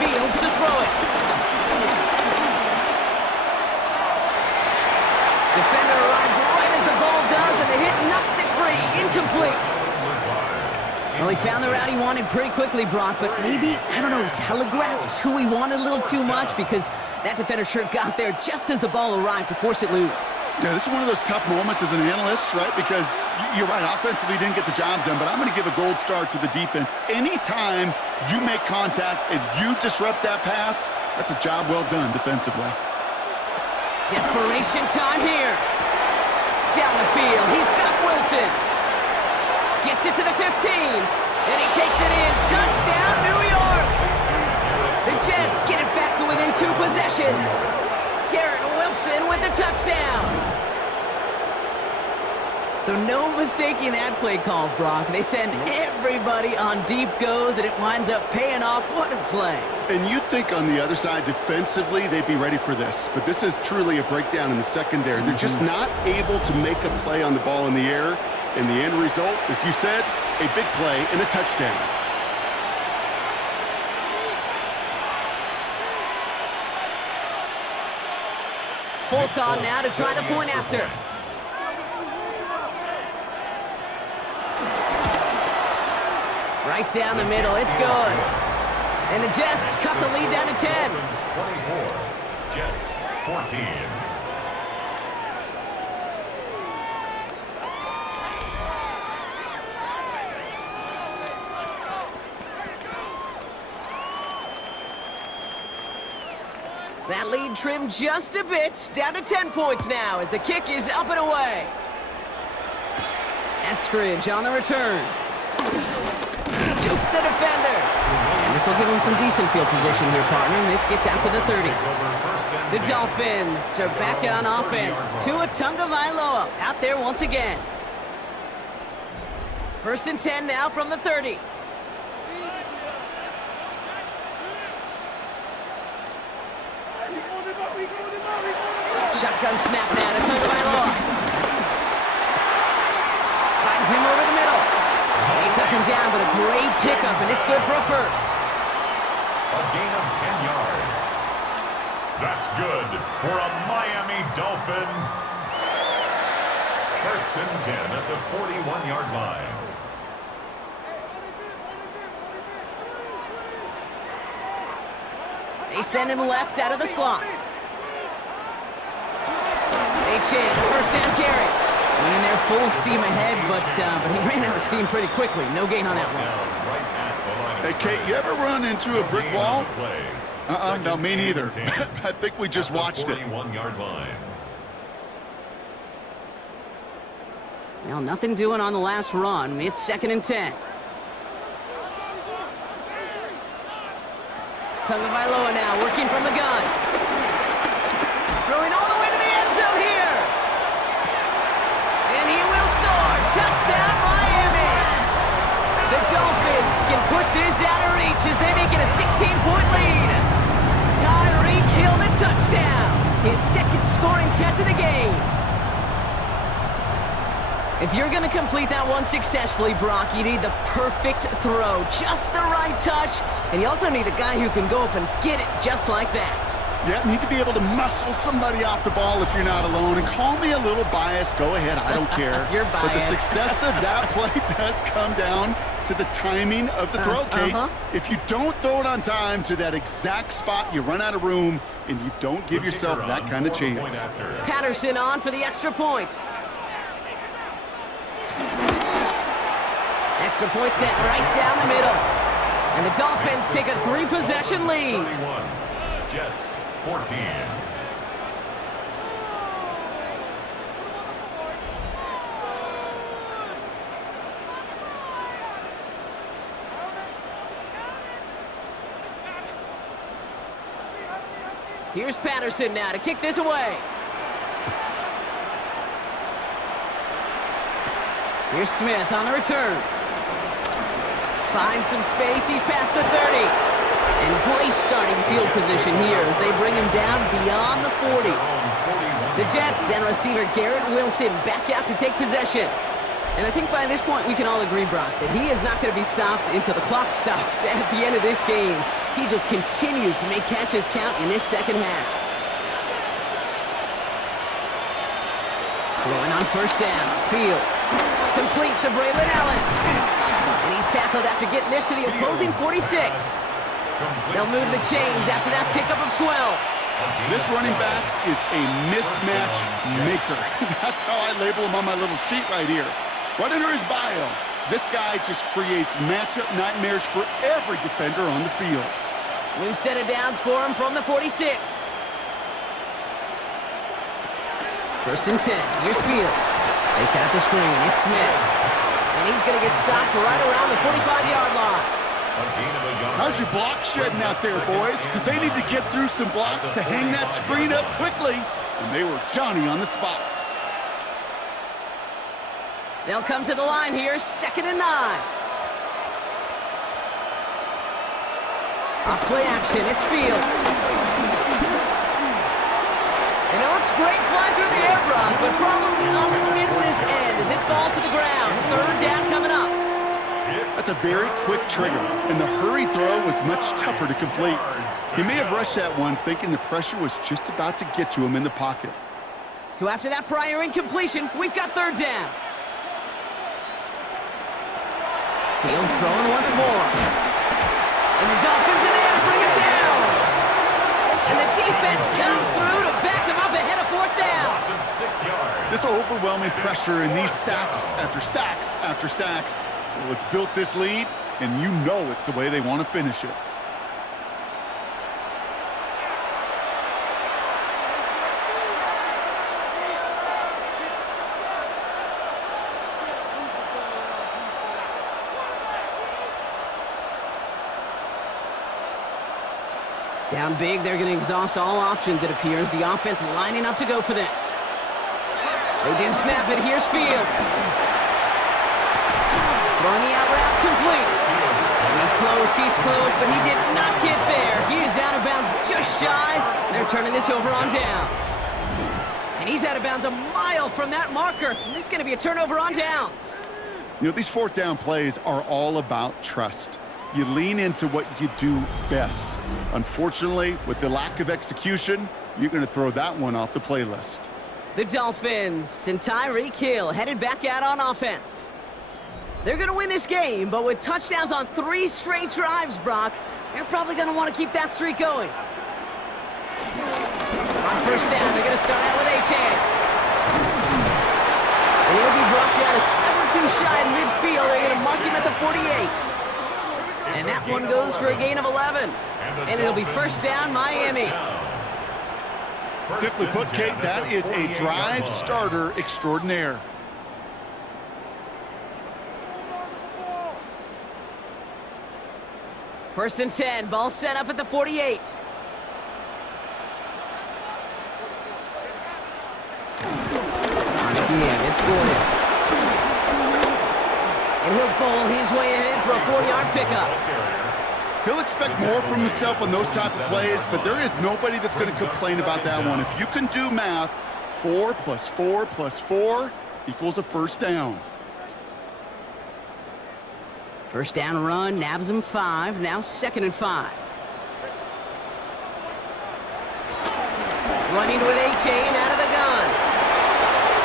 Fields to throw it. Defender arrives right as the ball does, and the hit knocks it free. Incomplete. Well, he found the route he wanted pretty quickly, Brock, but maybe, I don't know, he telegraphed who he wanted a little too much because that defender sure got there just as the ball arrived to force it loose. Yeah, this is one of those tough moments as an analyst, right? Because you're right, offensively didn't get the job done, but I'm going to give a gold star to the defense. Anytime you make contact and you disrupt that pass, that's a job well done defensively. Desperation time here. Down the field, he's got Wilson. Gets it to the 15, and he takes it in. Touchdown, New York! The Jets get it back to within 2 possessions. Garrett Wilson with the touchdown. So no mistaking that play call, Brock. They send everybody on deep goes, and it winds up paying off. What a play. And you'd think on the other side, defensively, they'd be ready for this. But this is truly a breakdown in the secondary. They're just not able to make a play on the ball in the air. And the end result, as you said, a big play and a touchdown. Folk on now to try the point after. Right down the middle, it's good. And the Jets cut the lead down to 10. 24, Jets 14. That lead trimmed just a bit, down to 10 points now as the kick is up and away. Eskridge on the return. Juke the defender. And this will give him some decent field position here, partner. And this gets out to the 30. The Dolphins are back on offense. Tua Tagovailoa out there once again. 1st and 10 now from the 30. Shotgun snap now to Tagovailoa. Finds him over the middle. They touch him down, but a great pickup, and it's good for a first. A gain of 10 yards. That's good for a Miami Dolphin. 1st and 10 at the 41-yard line. They send him left out of the slot. Chin, first down carry. Went in there full steam ahead, but he ran out of steam pretty quickly. No gain on that one. Hey, Kate, you ever run into a brick wall? No, me neither. I think we just watched it. 41-yard line. Well, nothing doing on the last run. It's 2nd and 10. Tagovailoa now working from the gun. Throwing all the way to the end zone here. And he will score. Touchdown, Miami. The Dolphins can put this out of reach as they make it a 16-point lead. Tyreek Hill the touchdown. His second scoring catch of the game. If you're going to complete that one successfully, Brock, you need the perfect throw, just the right touch, and you also need a guy who can go up and get it just like that. Yeah, need to be able to muscle somebody off the ball if you're not alone. And call me a little biased. Go ahead. I don't care. You're biased. But the success of that play does come down to the timing of the throw, Kate. If you don't throw it on time to that exact spot, you run out of room, and you don't give yourself that kind of chance. Patterson on for the extra point. Extra point set right down the middle. And the Dolphins take a 3-possession lead. 31, Jets 14. Here's Patterson now to kick this away. Here's Smith on the return. Finds some space, he's past the 30. And great starting field position here as they bring him down beyond the 40. The Jets and receiver Garrett Wilson back out to take possession. And I think by this point we can all agree, Brock, that he is not going to be stopped until the clock stops at the end of this game. He just continues to make catches count in this second half. Throwing on first down, Fields. Complete to Braylon Allen. And he's tackled after getting this to the opposing 46. They'll move the chains after that pickup of 12. This running back is a mismatch maker. That's how I label him on my little sheet right here. Right under his bio, this guy just creates matchup nightmares for every defender on the field. New set of downs for him from the 46. First and 10. Here's Fields. They set up the screen, and it's Smith. And he's going to get stopped right around the 45-yard line. How's your block shedding out there, boys? Because they need to get through some blocks to hang that screen up quickly. And they were Johnny on the spot. They'll come to the line here, 2nd and 9. Off play action, it's Fields. And it looks great flying through the air, Brock, but problems on the business end as it falls to the ground. 3rd down coming up. That's a very quick trigger, and the hurry throw was much tougher to complete. He may have rushed that one thinking the pressure was just about to get to him in the pocket. So after that prior incompletion, we've got 3rd down. Fields throwing once more. And the Dolphins are there to bring him down. And the defense comes through to back him up ahead of 4th down. This overwhelming pressure and these sacks after sacks after sacks, well, it's built this lead, and you know it's the way they want to finish it. Down big, they're going to exhaust all options, it appears. The offense lining up to go for this. They do snap it. Here's Fields. Throwing the out route complete. He's close, but he did not get there. He is out of bounds just shy. They're turning this over on downs. And he's out of bounds a mile from that marker. This is going to be a turnover on downs. You know, these 4th down plays are all about trust. You lean into what you do best. Unfortunately, with the lack of execution, you're going to throw that one off the playlist. The Dolphins and Tyreek Hill headed back out on offense. They're going to win this game, but with touchdowns on 3 straight drives, Brock, they're probably going to want to keep that streak going. On first down, they're going to start out with Achane. And he'll be brought down a step or 2 shy in midfield. They're going to mark him at the 48. And that one goes for a gain of 11. And it'll be first down, Miami. Simply put, Kate, that is a drive starter extraordinaire. First and 10, ball set up at the 48. On again, it's Gordon. And he'll bowl his way ahead for a 4-yard pickup. He'll expect more from himself on those type of plays, but there is nobody that's going to complain about that one. If you can do math, 4 plus 4 plus 4 equals a first down. First down run, nabs him 5, now 2nd and 5. Running with A-Chain out of the gun.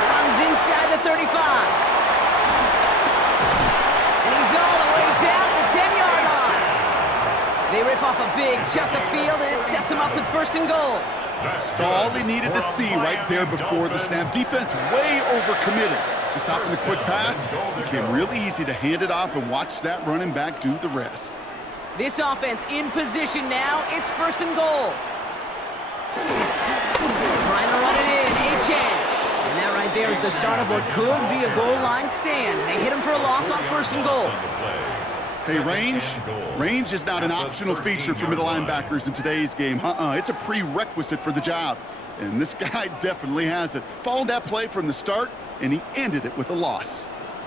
Runs inside the 35. And he's all the way down the 10-yard line. They rip off a big chunk of field, and it sets him up with 1st and goal. So all they needed to see right there before the snap. Defense way overcommitted. To stopping the quick pass, it became really easy to hand it off and watch that running back do the rest. This offense in position now. It's 1st and goal. Trying to run it in. A-Chan. And that right there is the start of what could be a goal line stand. They hit him for a loss on 1st and goal. Hey, range is not an optional feature for middle linebackers in today's game. It's a prerequisite for the job. And this guy definitely has it. Followed that play from the start, and he ended it with a loss.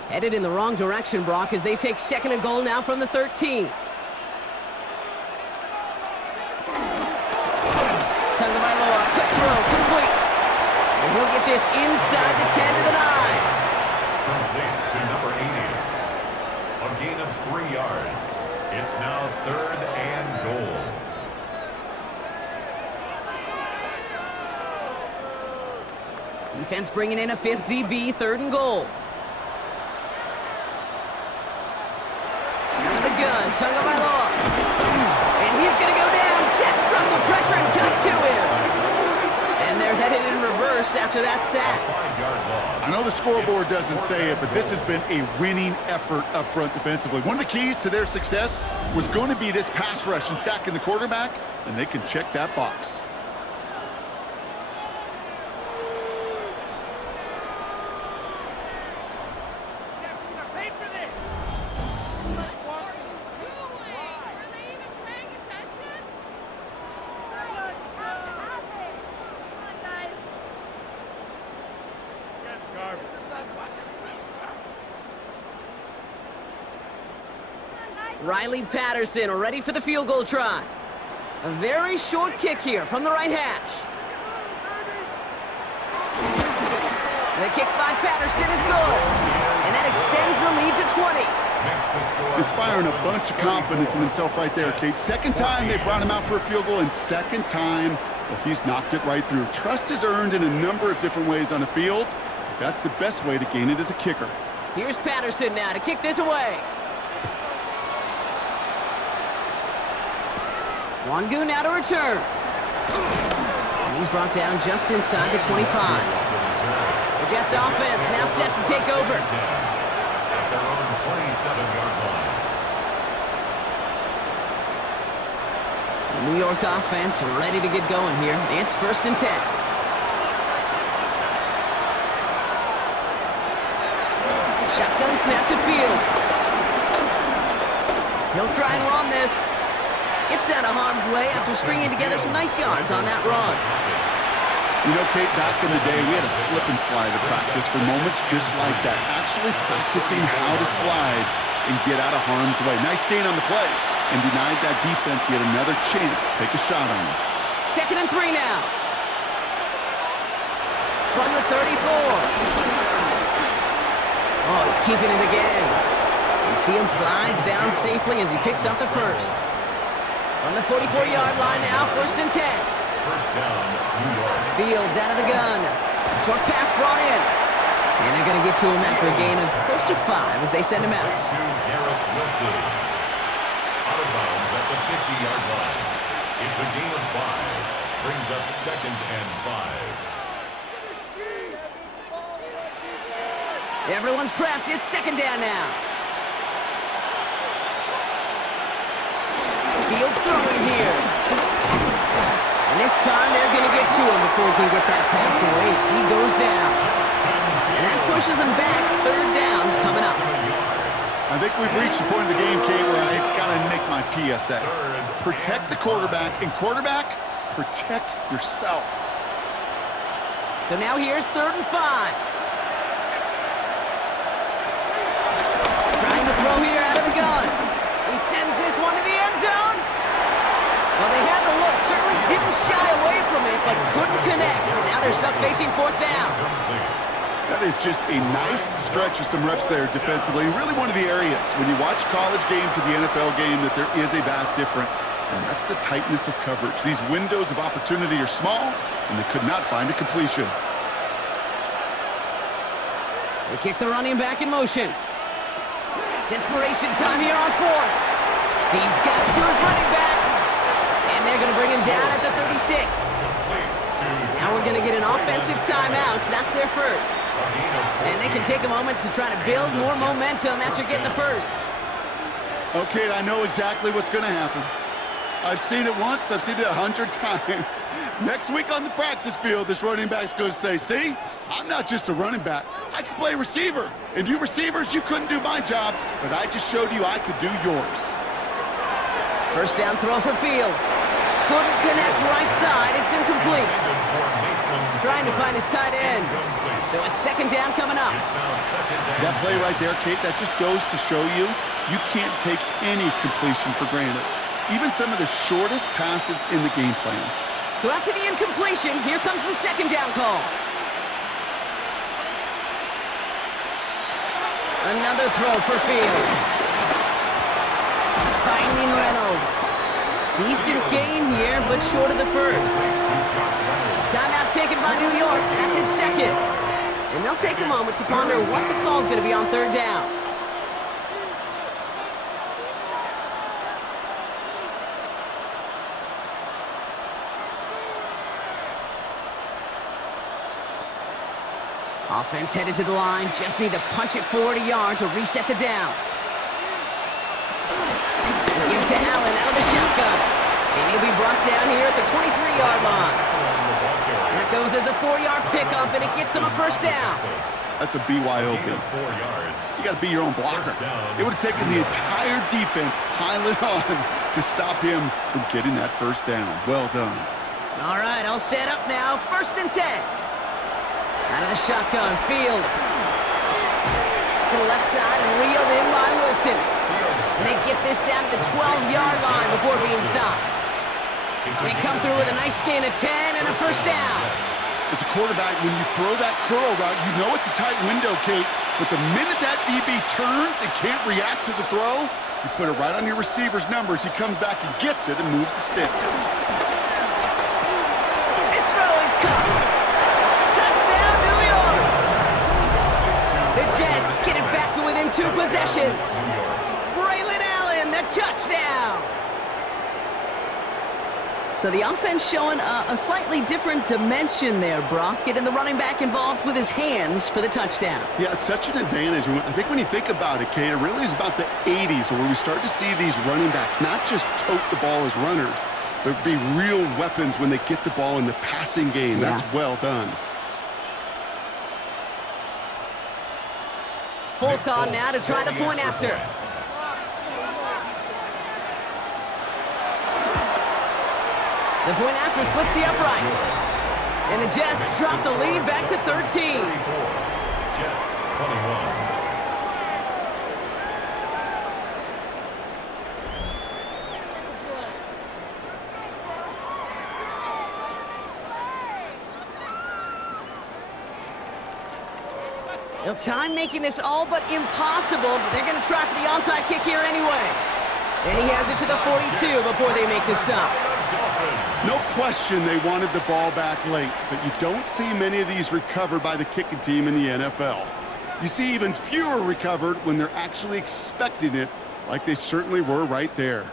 Headed in the wrong direction, Brock, as they take 2nd and goal now from the 13. Tagovailoa, quick throw, complete. And he'll get this inside the 10 to the 9. Complete to number 80. A gain of 3 yards. It's now 3rd and goal. Defense bringing in a 5th DB, 3rd and goal. Out of the gun, Tagovailoa. And he's going to go down. Jets brought the pressure and got to him. And they're headed in reverse after that sack. 5-yard loss. I know the scoreboard doesn't say it, but this has been a winning effort up front defensively. One of the keys to their success was going to be this pass rush and sacking the quarterback, and they can check that box. Riley Patterson ready for the field goal try. A very short kick here from the right hash. The kick by Patterson is good. And that extends the lead to 20. Inspiring a bunch of confidence in himself right there, Kate. 2nd time they brought him out for a field goal, and 2nd time, well, he's knocked it right through. Trust is earned in a number of different ways on the field, but that's the best way to gain it as a kicker. Here's Patterson now to kick this away. Wangu now to return. And he's brought down just inside the 25. The Jets offense now set to take over. At their own 27-yard line. The New York offense ready to get going here. It's 1st and 10. Shotgun snap to Fields. He'll try and run this. Gets out of harm's way after stringing together some nice yards on that run. You know, Kate, back in the day, we had a slip and slide to practice for moments just like that. Actually practicing how to slide and get out of harm's way. Nice gain on the play, and denied that defense yet another chance to take a shot on him. 2nd and 3 now. From the 34. Oh, he's keeping it again. And Fields slides down safely as he picks up the 1st. On the 44-yard line now, 1st and 10. First down, New York. Fields out of the gun. Short pass brought in. And they're going to get to him after a gain of close to 5 as they send him out. To Garrett Wilson. Out of bounds at the 50-yard line. It's a gain of 5. Brings up 2nd and 5. Everyone's prepped. It's 2nd down now. Fields throwing here. And this time they're going to get to him before he can get that pass away as he goes down. And that pushes him back. 3rd down coming up. I I think we've reached the point of the game, Kate, where I got to make my PSA. Protect the quarterback, and quarterback, protect yourself. So now here's 3rd and 5. Trying to throw here out of the gun. He sends this one to the end zone. Well, they had the look, certainly didn't shy away from it, but couldn't connect. And now they're stuck facing 4th down. That is just a nice stretch of some reps there defensively. Really one of the areas when you watch college game to the NFL game that there is a vast difference. And that's the tightness of coverage. These windows of opportunity are small, and they could not find a completion. They kick the running back in motion. Desperation time here on 4th. He's got it to his running back. And they're going to bring him down at the 36. Now we're going to get an offensive timeout. So that's their first. And they can take a moment to try to build more momentum after getting the first. Okay, I know exactly what's going to happen. I've seen it once. I've seen it 100 times. Next week on the practice field, this running back's going to say, see, I'm not just a running back. I can play receiver. And you receivers, you couldn't do my job, but I just showed you I could do yours. First down throw for Fields. Couldn't connect right side. It's incomplete. Trying to find his tight end. So it's 2nd down coming up. That play right there, Kate, that just goes to show you can't take any completion for granted. Even some of the shortest passes in the game plan. So after the incompletion, here comes the 2nd down call. Another throw for Fields. Finding Reynolds. Decent gain here, but short of the first. Timeout taken by New York. That's its 2nd. And they'll take a moment to ponder what the call is going to be on 3rd down. Offense headed to the line. Just need to punch it forward a yard to reset the downs. Give to Allen out of the shotgun. And he'll be brought down here at the 23-yard line. That goes as a 4-yard pickup, and it gets him a first down. That's a BYOB. You got to be your own blocker. It would have taken the entire defense piling on to stop him from getting that first down. Well done. All right, all set up now. 1st and 10. Out of the shotgun, Fields. To the left side and reeled in by Wilson. And they get this down to the 12-yard line before being stopped. They come through with a nice gain of 10 and a first down. As a quarterback, when you throw that curl route, you know it's a tight window, Kate. But the minute that DB turns and can't react to the throw, you put it right on your receiver's numbers. He comes back and gets it and moves the sticks. This throw is caught. Touchdown, New York. The Jets get it back to within 2 possessions. Braylon Allen, the touchdown. So the offense showing a slightly different dimension there, Brock, getting the running back involved with his hands for the touchdown. Yeah, such an advantage. I think when you think about it, Kate, it really is about the 80s where we start to see these running backs not just tote the ball as runners, but be real weapons when they get the ball in the passing game. Yeah. That's well done. Folk on now to try the point after. The point after splits the uprights. And the Jets drop the lead back to 13. Jets 21. Well, time making this all but impossible, but they're going to try for the onside kick here anyway. And he has it to the 42 before they make the stop. No question they wanted the ball back late, but you don't see many of these recovered by the kicking team in the NFL. You see even fewer recovered when they're actually expecting it, like they certainly were right there.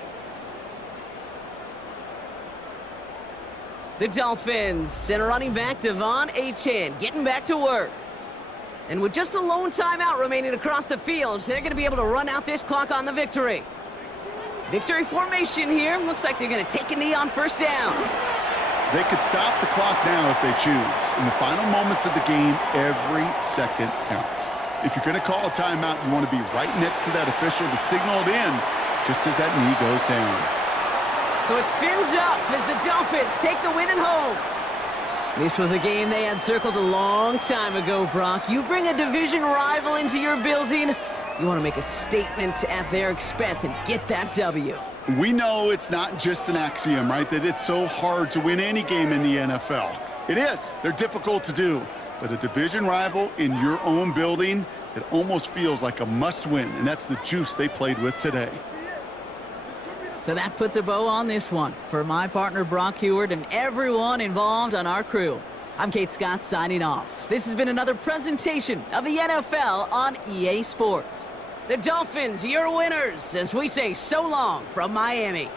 The Dolphins send a running back Devon Achane getting back to work. And with just a lone timeout remaining across the field, they're going to be able to run out this clock on the victory. Victory formation here. Looks like they're going to take a knee on first down. They could stop the clock now if they choose. In the final moments of the game, every second counts. If you're going to call a timeout, you want to be right next to that official to signal it in just as that knee goes down. So it's fins up as the Dolphins take the win at home. This was a game they had circled a long time ago, Brock. You bring a division rival into your building, you want to make a statement at their expense and get that W. We know it's not just an axiom, right, that it's so hard to win any game in the NFL. It is. They're difficult to do. But a division rival in your own building, it almost feels like a must-win, and that's the juice they played with today. So that puts a bow on this one. For my partner, Brock Heward, and everyone involved on our crew, I'm Kate Scott signing off. This has been another presentation of the NFL on EA Sports. The Dolphins, your winners, as we say so long from Miami.